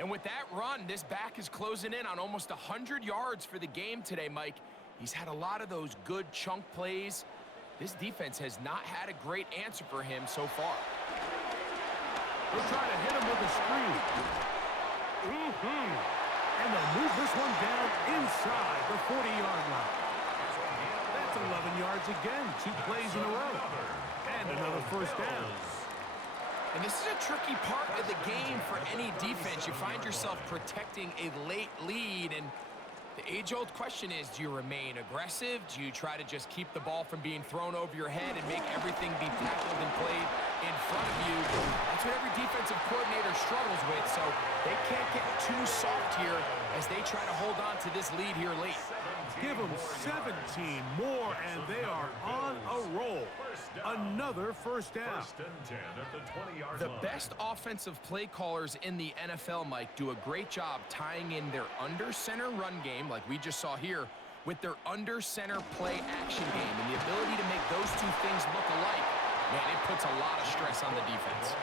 And with that run, this back is closing in on almost 100 yards for the game today, Mike. He's had a lot of those good chunk plays. This defense has not had a great answer for him so far. They'll try to hit him with a screen. And they'll move this one down inside the 40-yard line. That's 11 yards again. 2 plays in a row. And another 1st down. And this is a tricky part of the game for any defense. You find yourself protecting a late lead, and the age-old question is, do you remain aggressive? Do you try to just keep the ball from being thrown over your head and make everything be tackled and played in front of you? That's what every defensive coordinator struggles with, so they can't get too soft here as they try to hold on to this lead here late. Give them 17 more, and they are on a roll. Another 1st down. 1st and 10 at the 20-yard The line. best offensive play callers in the NFL, Mike, do a great job tying in their under-center run game, like we just saw here, with their under-center play action game. And the ability to make those 2 things look alike, man, it puts a lot of stress on the defense.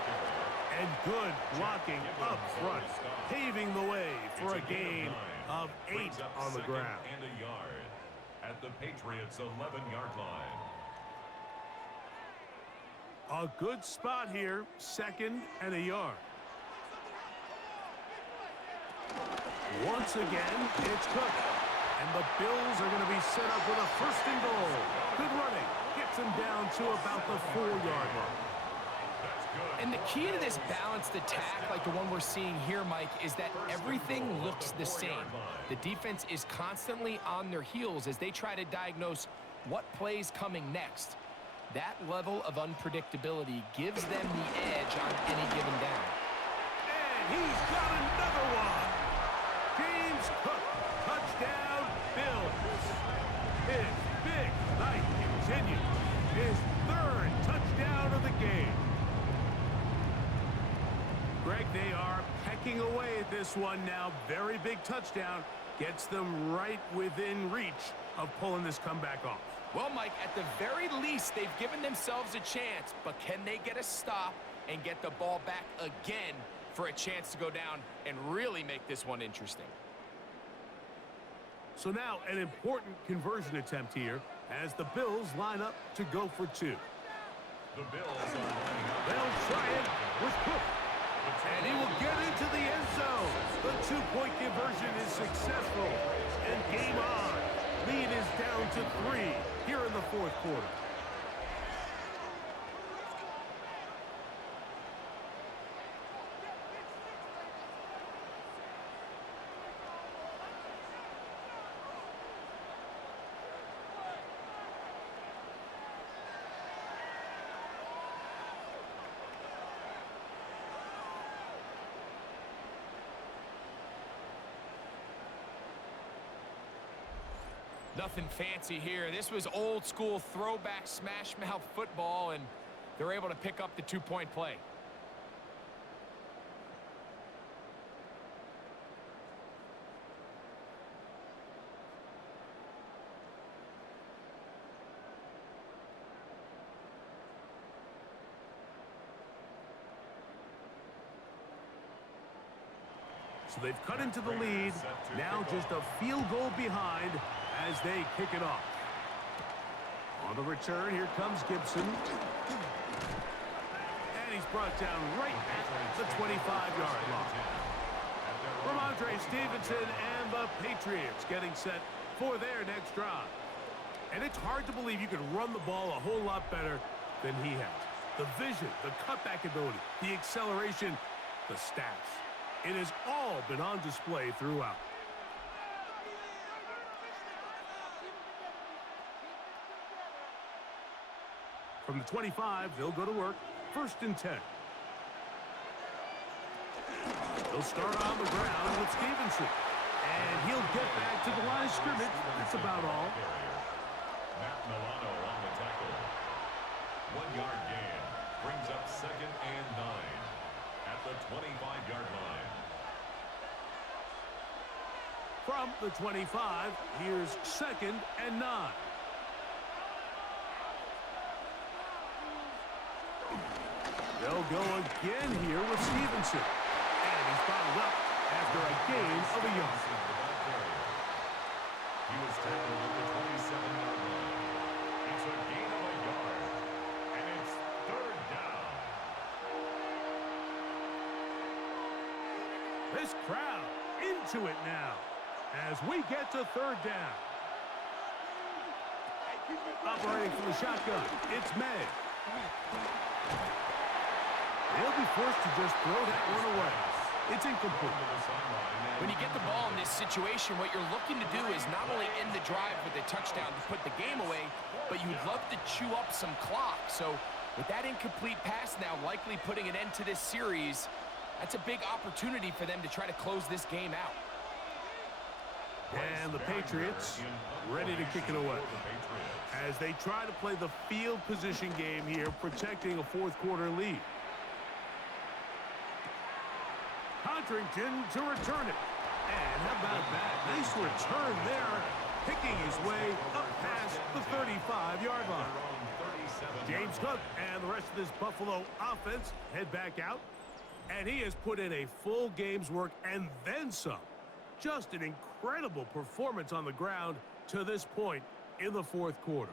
And good blocking up front, paving the way for a gain of 8 on the ground. And a yard at the Patriots' 11-yard line. A good spot here, 2nd and a yard. Once again, it's Cook. And the Bills are going to be set up with a 1st and goal. Good running. Gets them down to about the 4-yard line. And the key to this balanced attack, like the one we're seeing here, Mike, is that everything looks the same. The defense is constantly on their heels as they try to diagnose what play's coming next. That level of unpredictability gives them the edge on any given down. And he's got another one. James Cook, touchdown, Bills. His big night continues. His 3rd touchdown of the game. Greg, they are pecking away at this one now. Very big touchdown. Gets them right within reach of pulling this comeback off. Well, Mike, at the very least, they've given themselves a chance, but can they get a stop and get the ball back again for a chance to go down and really make this one interesting? So now an important conversion attempt here as the Bills line up to go for 2. The Bills are lining up. They'll try it with Cook. And he will get into the end zone. The 2-point conversion is successful. And game on. Lead is down to 3 here in the 4th quarter. Nothing fancy here. This was old school throwback smash mouth football, and they're able to pick up the 2-point play. So they've cut into the lead. Now just a field goal behind as they kick it off. On the return, here comes Gibson. And he's brought down right at the 25-yard line. Ramondre Stevenson and the Patriots getting set for their next drive. And it's hard to believe you can run the ball a whole lot better than he has. The vision, the cutback ability, the acceleration, the stats. It has all been on display throughout. From the 25, they'll go to work. 1st and 10. They'll start on the ground with Stevenson. And he'll get back to the line of scrimmage. That's about all. Matt Milano on the tackle. 1-yard gain. Brings up 2nd and 9 at the 25-yard line. From the 25, here's 2nd and 9. They'll go again here with Stevenson. And he's bottled up after a gain of a yard. He was tackled at the 27-yard line. It's a gain of a yard. And it's 3rd down. This crowd into it now as we get to 3rd down. Operating from the shotgun, it's May. They'll be forced to just throw that one away. It's incomplete. When you get the ball in this situation, what you're looking to do is not only end the drive with a touchdown to put the game away, but you'd love to chew up some clock. So with that incomplete pass now likely putting an end to this series, that's a big opportunity for them to try to close this game out. And the Patriots ready to kick it away as they try to play the field position game here, protecting a 4th quarter lead. Codrington to return it. And how about that? Nice return there, picking his way up past the 35-yard line. James Cook and the rest of this Buffalo offense head back out. And he has put in a full game's work and then some. Just an incredible performance on the ground to this point in the 4th quarter.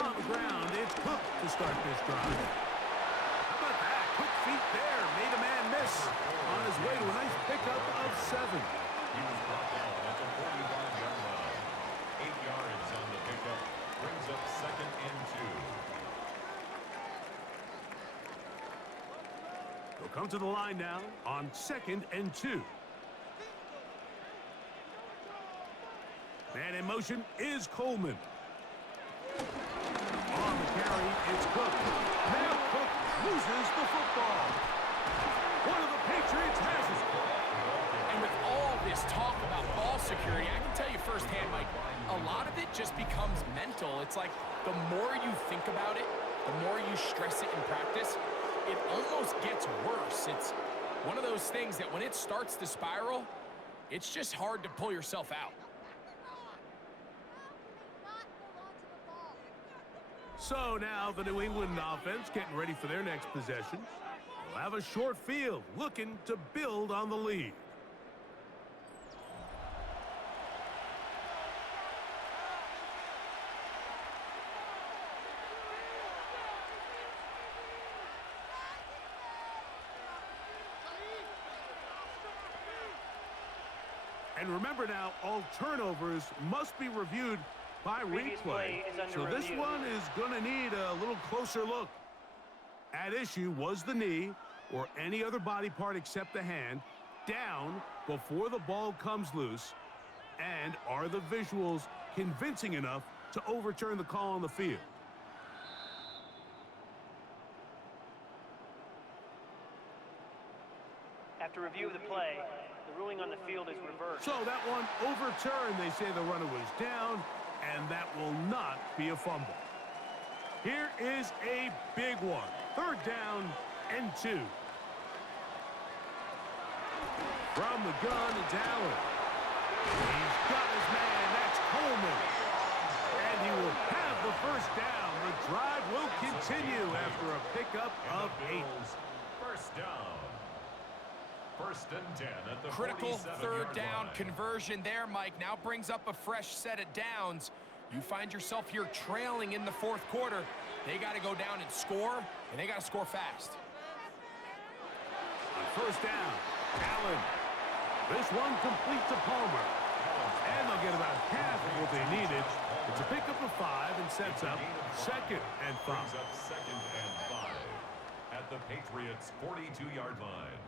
On the ground, it's Cook to start this drive. How about that? Quick feet there. Made a man miss on his way to a nice pickup of 7. He was brought down at the 45-yard line. 8 yards on the pickup. Brings up 2nd and 2. They'll come to the line now on 2nd and 2. Man in motion is Coleman. On the carry, it's Cook. Now Cook loses the football. One of the Patriots has it. And with all this talk about ball security, I can tell you firsthand, Mike, a lot of it just becomes mental. It's like the more you think about it, the more you stress it in practice, it almost gets worse. It's one of those things that when it starts to spiral, it's just hard to pull yourself out. So now the New England offense getting ready for their next possession. They'll have a short field looking to build on the lead. And remember now, all turnovers must be reviewed by replay. So this one is going to need a little closer look. At issue was the knee or any other body part except the hand down before the ball comes loose. And are the visuals convincing enough to overturn the call on the field. After review of the play, the ruling on the field is reversed. So that one overturned. They say the runner was down, and that will not be a fumble. Here is a big one. 3rd down and 2. From the gun, it's Allen. He's got his man. That's Coleman. And he will have the 1st down. The drive will continue after a pickup of 8. First down. 1st and 10 at the Critical 3rd down line. conversion there, Mike. Now brings up a fresh set of downs. You find yourself here trailing in the 4th quarter. They got to go down and score, and they got to score fast. 1st down. Allen. This one complete to Palmer. And they'll get about half of what they needed. It's a pickup of 5 and sets up 2nd and 5. Brings up 2nd and 5 at the Patriots' 42-yard line.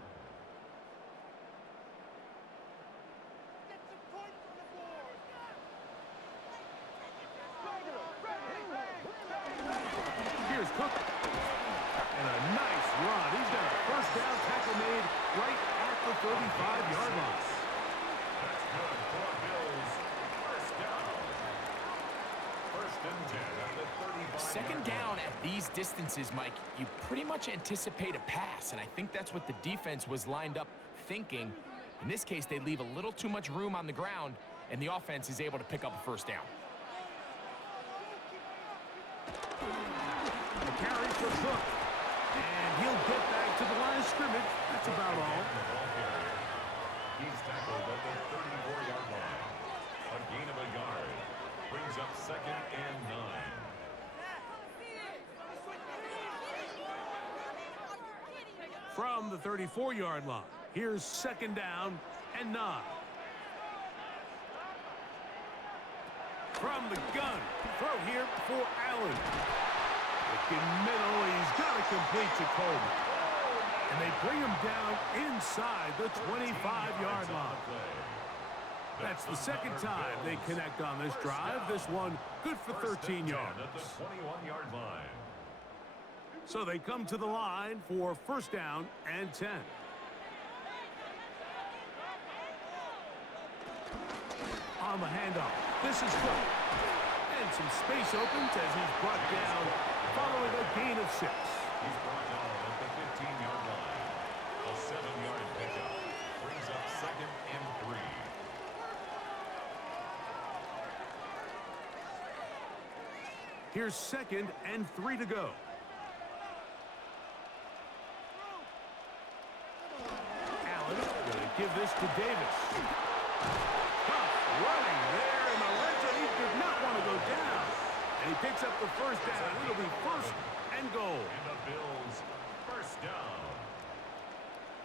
Here's Cook. And a nice run. He's got a 1st down tackle made right at the 35-yard line. That's good for Bills. 1st down. 1st and 10 at the 35-yard 2nd down at these distances, Mike, you pretty much anticipate a pass, and I think that's what the defense was lined up thinking. In this case, they leave a little too much room on the ground, and the offense is able to pick up a 1st down. The carry for Cook. And he'll get back to the line of scrimmage. That's about all. He's tackled at the 34-yard line. A gain of a yard. Brings up 2nd and 9. From the 34-yard line, here's 2nd down and 9. From the gun, throw here for Allen. Looking middle, he's got to complete to Coleman. And they bring him down inside the 25-yard line. That's the 2nd time they connect on this drive. This one good for 13 yards. At the 21-yard line. So they come to the line for 1st down and 10. On the handoff, this is Cook. And some space opens as he's brought down following a gain of 6. He's brought down at the 15-yard line. A 7-yard pickup. Brings up 2nd and 3. Here's 2nd and 3 to go. Allen going to give this to Davis. Tough running there in the red zone. He did not want to go down. And he picks up the 1st down. It'll be 1st and goal. And the Bills, 1st down.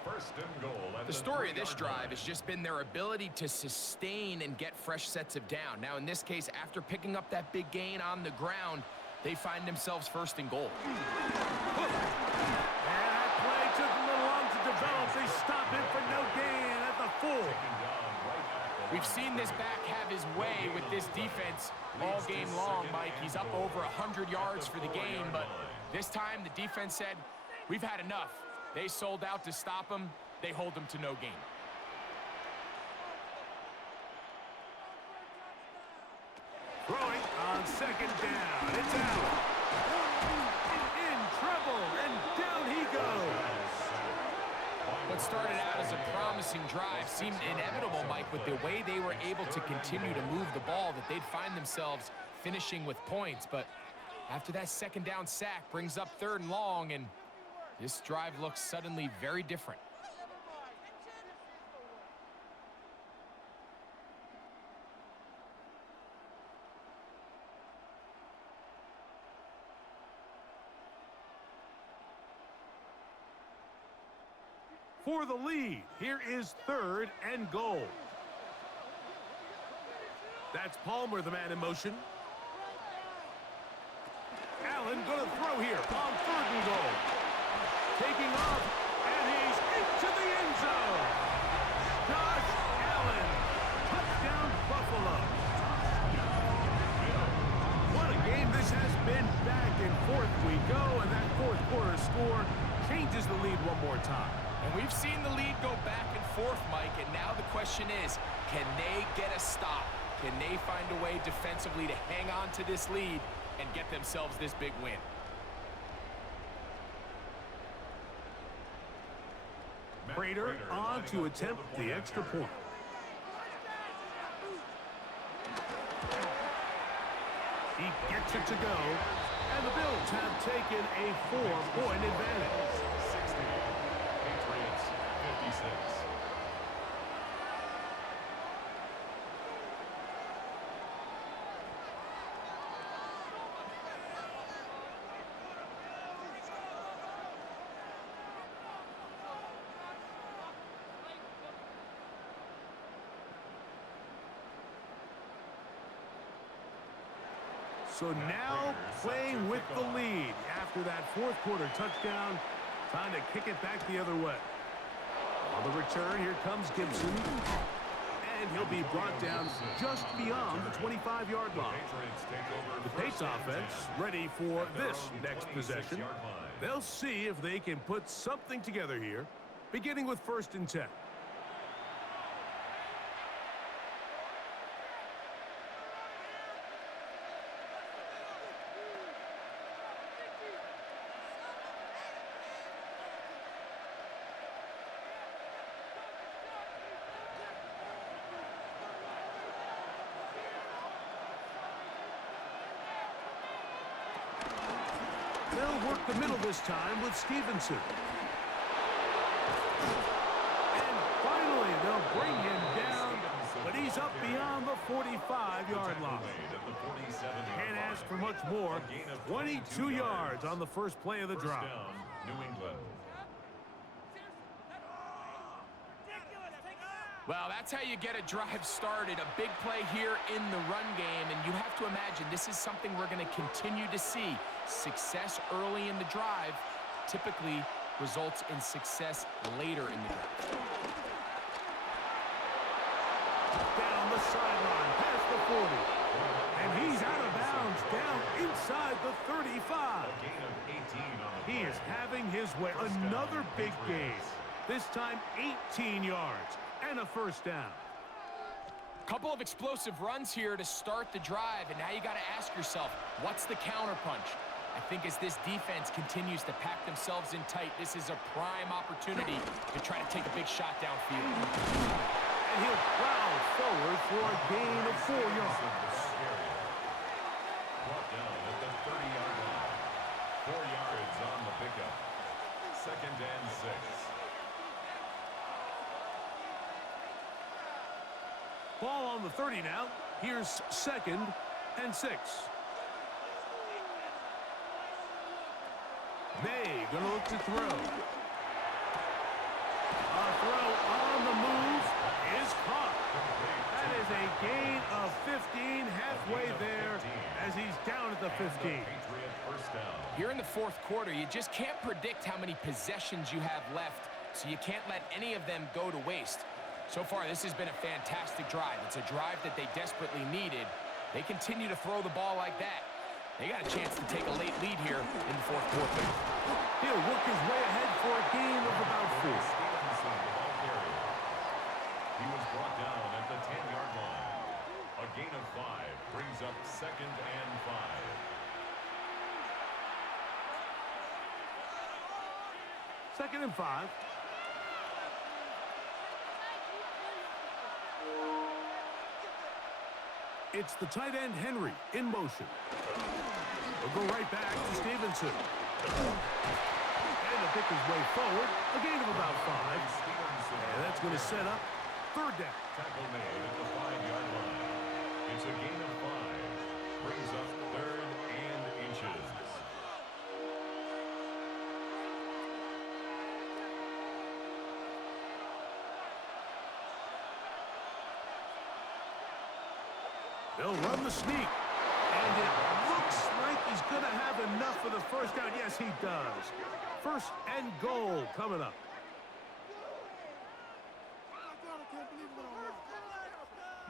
1st and goal. The story of this drive has just been their ability to sustain and get fresh sets of down. Now, in this case, after picking up that big gain on the ground, they find themselves 1st and goal. And that play took a little long to develop. They stop it for no gain at the 4. We've seen this back have his way with this defense all game long, Mike. He's up over 100 yards for the game, but this time the defense said, we've had enough. They sold out to stop him. They hold him to no gain. Throwing on 2nd down. It's out. In trouble, and down he goes. What started out as a promising drive seemed inevitable, Mike, with the way they were able to continue to move the ball, that they'd find themselves finishing with points. But after that 2nd down sack brings up 3rd and long, and this drive looks suddenly very different. For the lead, here is 3rd and goal. That's Palmer, the man in motion. Allen going to throw here on 3rd and goal. Taking off, and he's into the end zone. Josh Allen, touchdown Buffalo. changes the lead one more time. And we've seen the lead go back and forth, Mike, and now the question is, can they get a stop? Can they find a way defensively to hang on to this lead and get themselves this big win? Prater on to attempt the extra point. He gets it to go, and the Bills have taken a 4-point advantage. 60. Patriots 56. So now playing with the lead after that fourth quarter touchdown, trying to kick it back the other way. On the return, here comes Gibson, and he'll be brought down just beyond the 25-yard line. The Patriots offense ready for this next possession. They'll see if they can put something together here, beginning with 1st and 10. They'll work the middle this time with Stevenson. And finally, they'll bring him down, but he's up beyond the 45-yard line. Can't ask for much more. 22 yards on the first play of the drive. New England. Well, that's how you get a drive started. A big play here in the run game, and you have to imagine this is something we're going to continue to see. Success early in the drive typically results in success later in the drive. Down the sideline, past the 40. And he's out of bounds, down inside the 35. He is having his way. Another big gain. This time 18 yards. And a first down. Couple of explosive runs here to start the drive, and now you got to ask yourself, what's the counterpunch? I think as this defense continues to pack themselves in tight, this is a prime opportunity to try to take a big shot downfield. And he'll plow forward for a gain of 4 yards. Brought down at the 30-yard line. 4 yards on the pickup. 2nd and 6. Ball on the 30 now. Here's 2nd and 6. May gonna look to throw. A throw on the move is caught. That is a gain of 15, halfway there as he's down at the 15. Here in the fourth quarter, you just can't predict how many possessions you have left, so you can't let any of them go to waste. So far, this has been a fantastic drive. It's a drive that they desperately needed. They continue to throw the ball like that. They got a chance to take a late lead here in the fourth quarter. He'll work his way ahead for a gain of about 4. He was brought down at the 10-yard line. A gain of 5 brings up 2nd and 5. 2nd and 5. It's the tight end, Henry, in motion. He'll go right back to Stevenson. And he'll pick his way forward. A gain of about 5. And that's going to set up 3rd down. Tackle made at the 5-yard line. It's a gain of 5. Brings up 3rd and inches. They'll run the sneak. And it looks like he's going to have enough for the first down. Yes, he does. 1st and goal coming up.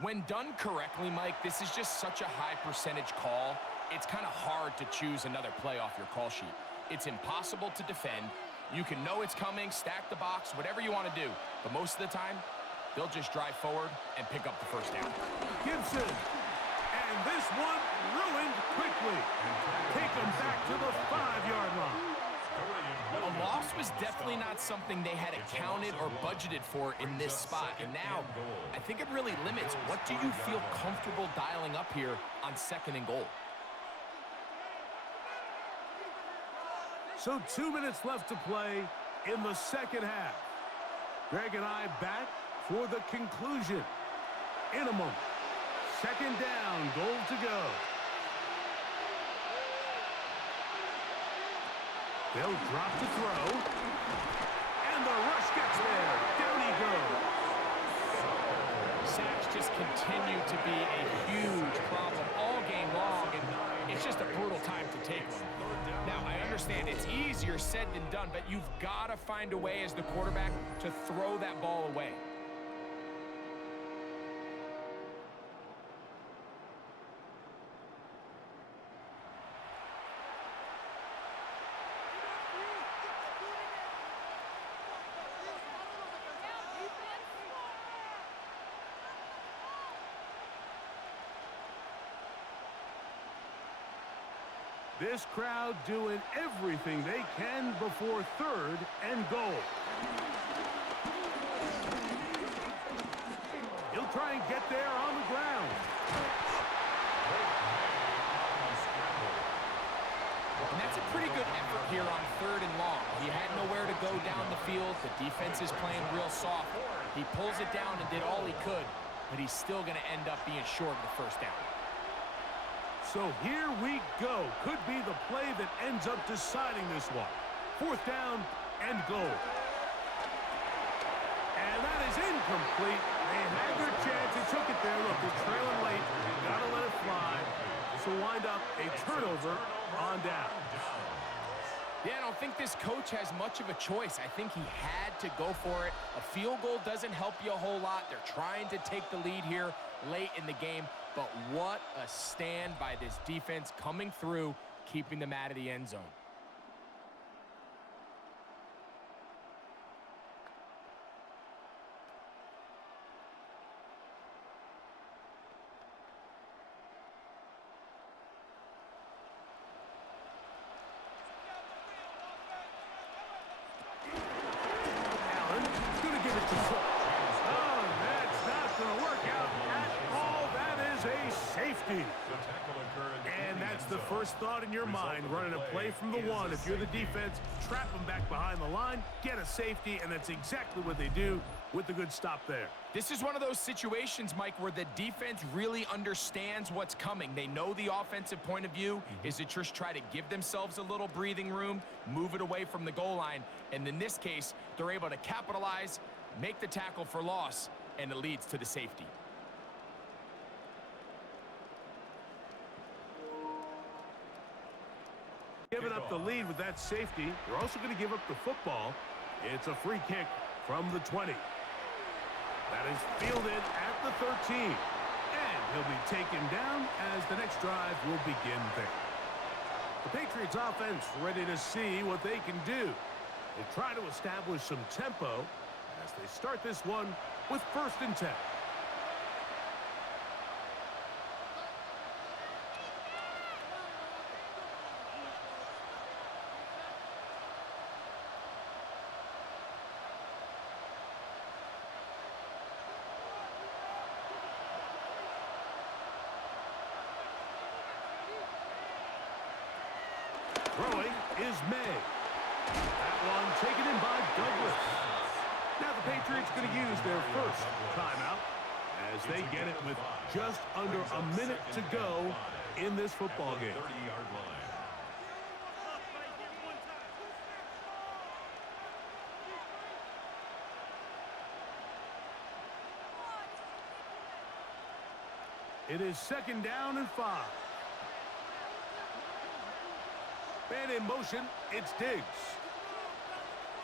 When done correctly, Mike, this is just such a high percentage call. It's kind of hard to choose another play off your call sheet. It's impossible to defend, You can know it's coming, stack the box, whatever you want to do. But most of the time, they'll just drive forward and pick up the first down. Gibson. And this one ruined quickly. Take them back to the 5-yard line. A loss was definitely not something they had accounted or budgeted for in this spot. And now, I think it really limits what do you feel comfortable dialing up here on 2nd and goal. So 2 minutes left to play in the second half. Greg and I back for the conclusion. In a moment. 2nd down, goal to go. They'll drop to throw. And the rush gets there. Down he goes. Sacks just continue to be a huge problem all game long, and it's just a brutal time to take one. Now, I understand it's easier said than done, but you've got to find a way as the quarterback to throw that ball away. This crowd doing everything they can before 3rd and goal. He'll try and get there on the ground. And that's a pretty good effort here on 3rd and long. He had nowhere to go down the field. The defense is playing real soft. He pulls it down and did all he could, but he's still going to end up being short of the first down. So here we go. Could be the play that ends up deciding this one. 4th down and goal. And that is incomplete. They had their chance. They took it there. Look, they're trailing late. Got to let it fly. This will wind up a turnover on down. Yeah, I don't think this coach has much of a choice. I think he had to go for it. A field goal doesn't help you a whole lot. They're trying to take the lead here late in the game. But what a stand by this defense coming through, keeping them out of the end zone. Allen is going to give it to Cook. Oh, that's not going to work out at all. That is a safety. And that's the first thought in your mind, running a play from the 1. If you're the defense, trap them back behind the line, get a safety, and that's exactly what they do with the good stop there. This is one of those situations, Mike, where the defense really understands what's coming. They know the offensive point of view is to just try to give themselves a little breathing room, move it away from the goal line, and in this case, they're able to capitalize, make the tackle for loss, and it leads to the safety. Giving up the lead with that safety. They're also going to give up the football. It's a free kick from the 20. That is fielded at the 13. And he'll be taken down as the next drive will begin there. The Patriots offense ready to see what they can do. They try to establish some tempo as they start this one with 1st and 10. Throwing is May. That one taken in by Douglas. Now the Patriots going to use their first timeout as they get it with just under a minute to go in this football game. It is 2nd down and 5. Man in motion, it's Diggs.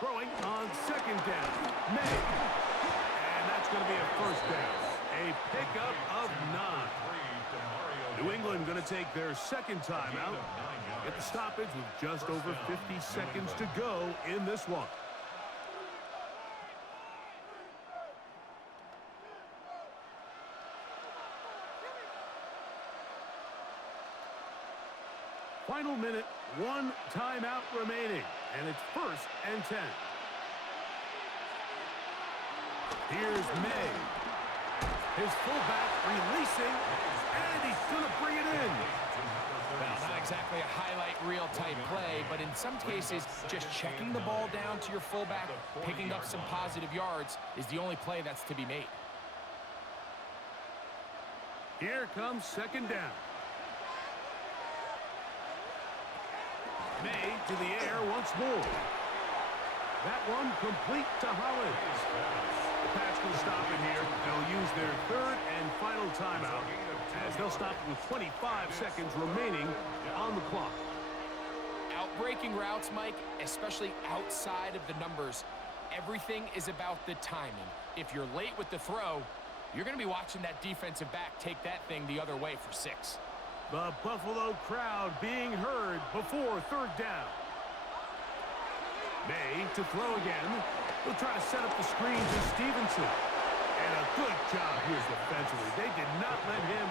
Throwing on 2nd down. May. And that's going to be a 1st down. A pickup of 9. New England going to take their 2nd timeout. get the stoppage with just over 50 seconds to go in this one. Final minute, 1 timeout remaining, and it's 1st and 10. Here's May. His fullback releasing, and he's going to bring it in. Well, not exactly a highlight reel type play, but in some cases, just checking the ball down to your fullback, picking up some positive yards is the only play that's to be made. Here comes 2nd down. May to the air once more. That one complete to Hollins. The Pats will stop it here. They'll use their 3rd and final timeout as they'll stop with 25 seconds remaining on the clock. Outbreaking routes, Mike, especially outside of the numbers, everything is about the timing. If you're late with the throw, you're going to be watching that defensive back take that thing the other way for 6. The Buffalo crowd being heard before 3rd down. May to throw again. He'll try to set up the screen to Stevenson. And a good job here defensively. They did not let him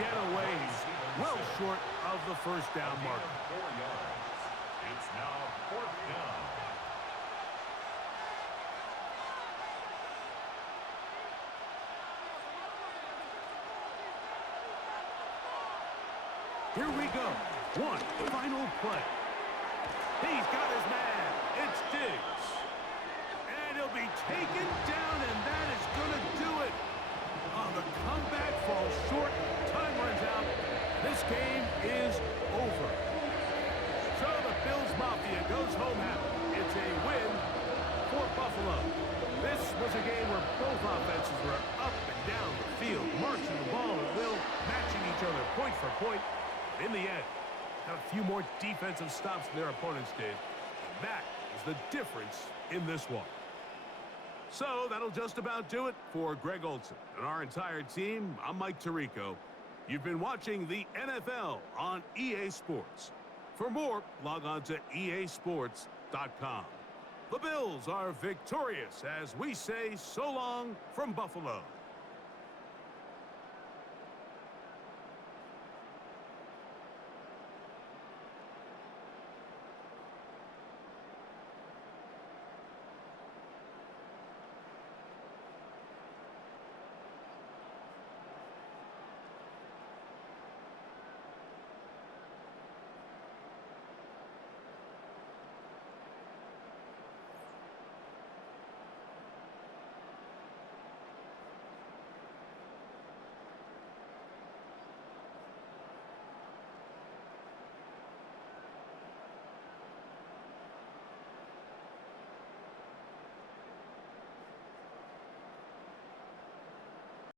get away. He's well short of the 1st down marker. 4 yards. It's now 4th down. Here we go. One final play. He's got his man. It's Diggs. And he'll be taken down, and that is going to do it. Oh, the comeback falls short. Time runs out. This game is over. So the Bills Mafia goes home happy. It's a win for Buffalo. This was a game where both offenses were up and down the field, marching the ball at will, matching each other point for point. In the end, got a few more defensive stops than their opponents did. That is the difference in this one. So that'll just about do it for Greg Olson and our entire team. I'm Mike Tirico. You've been watching the NFL on EA Sports. For more, log on to easports.com. The Bills are victorious as we say so long from Buffalo.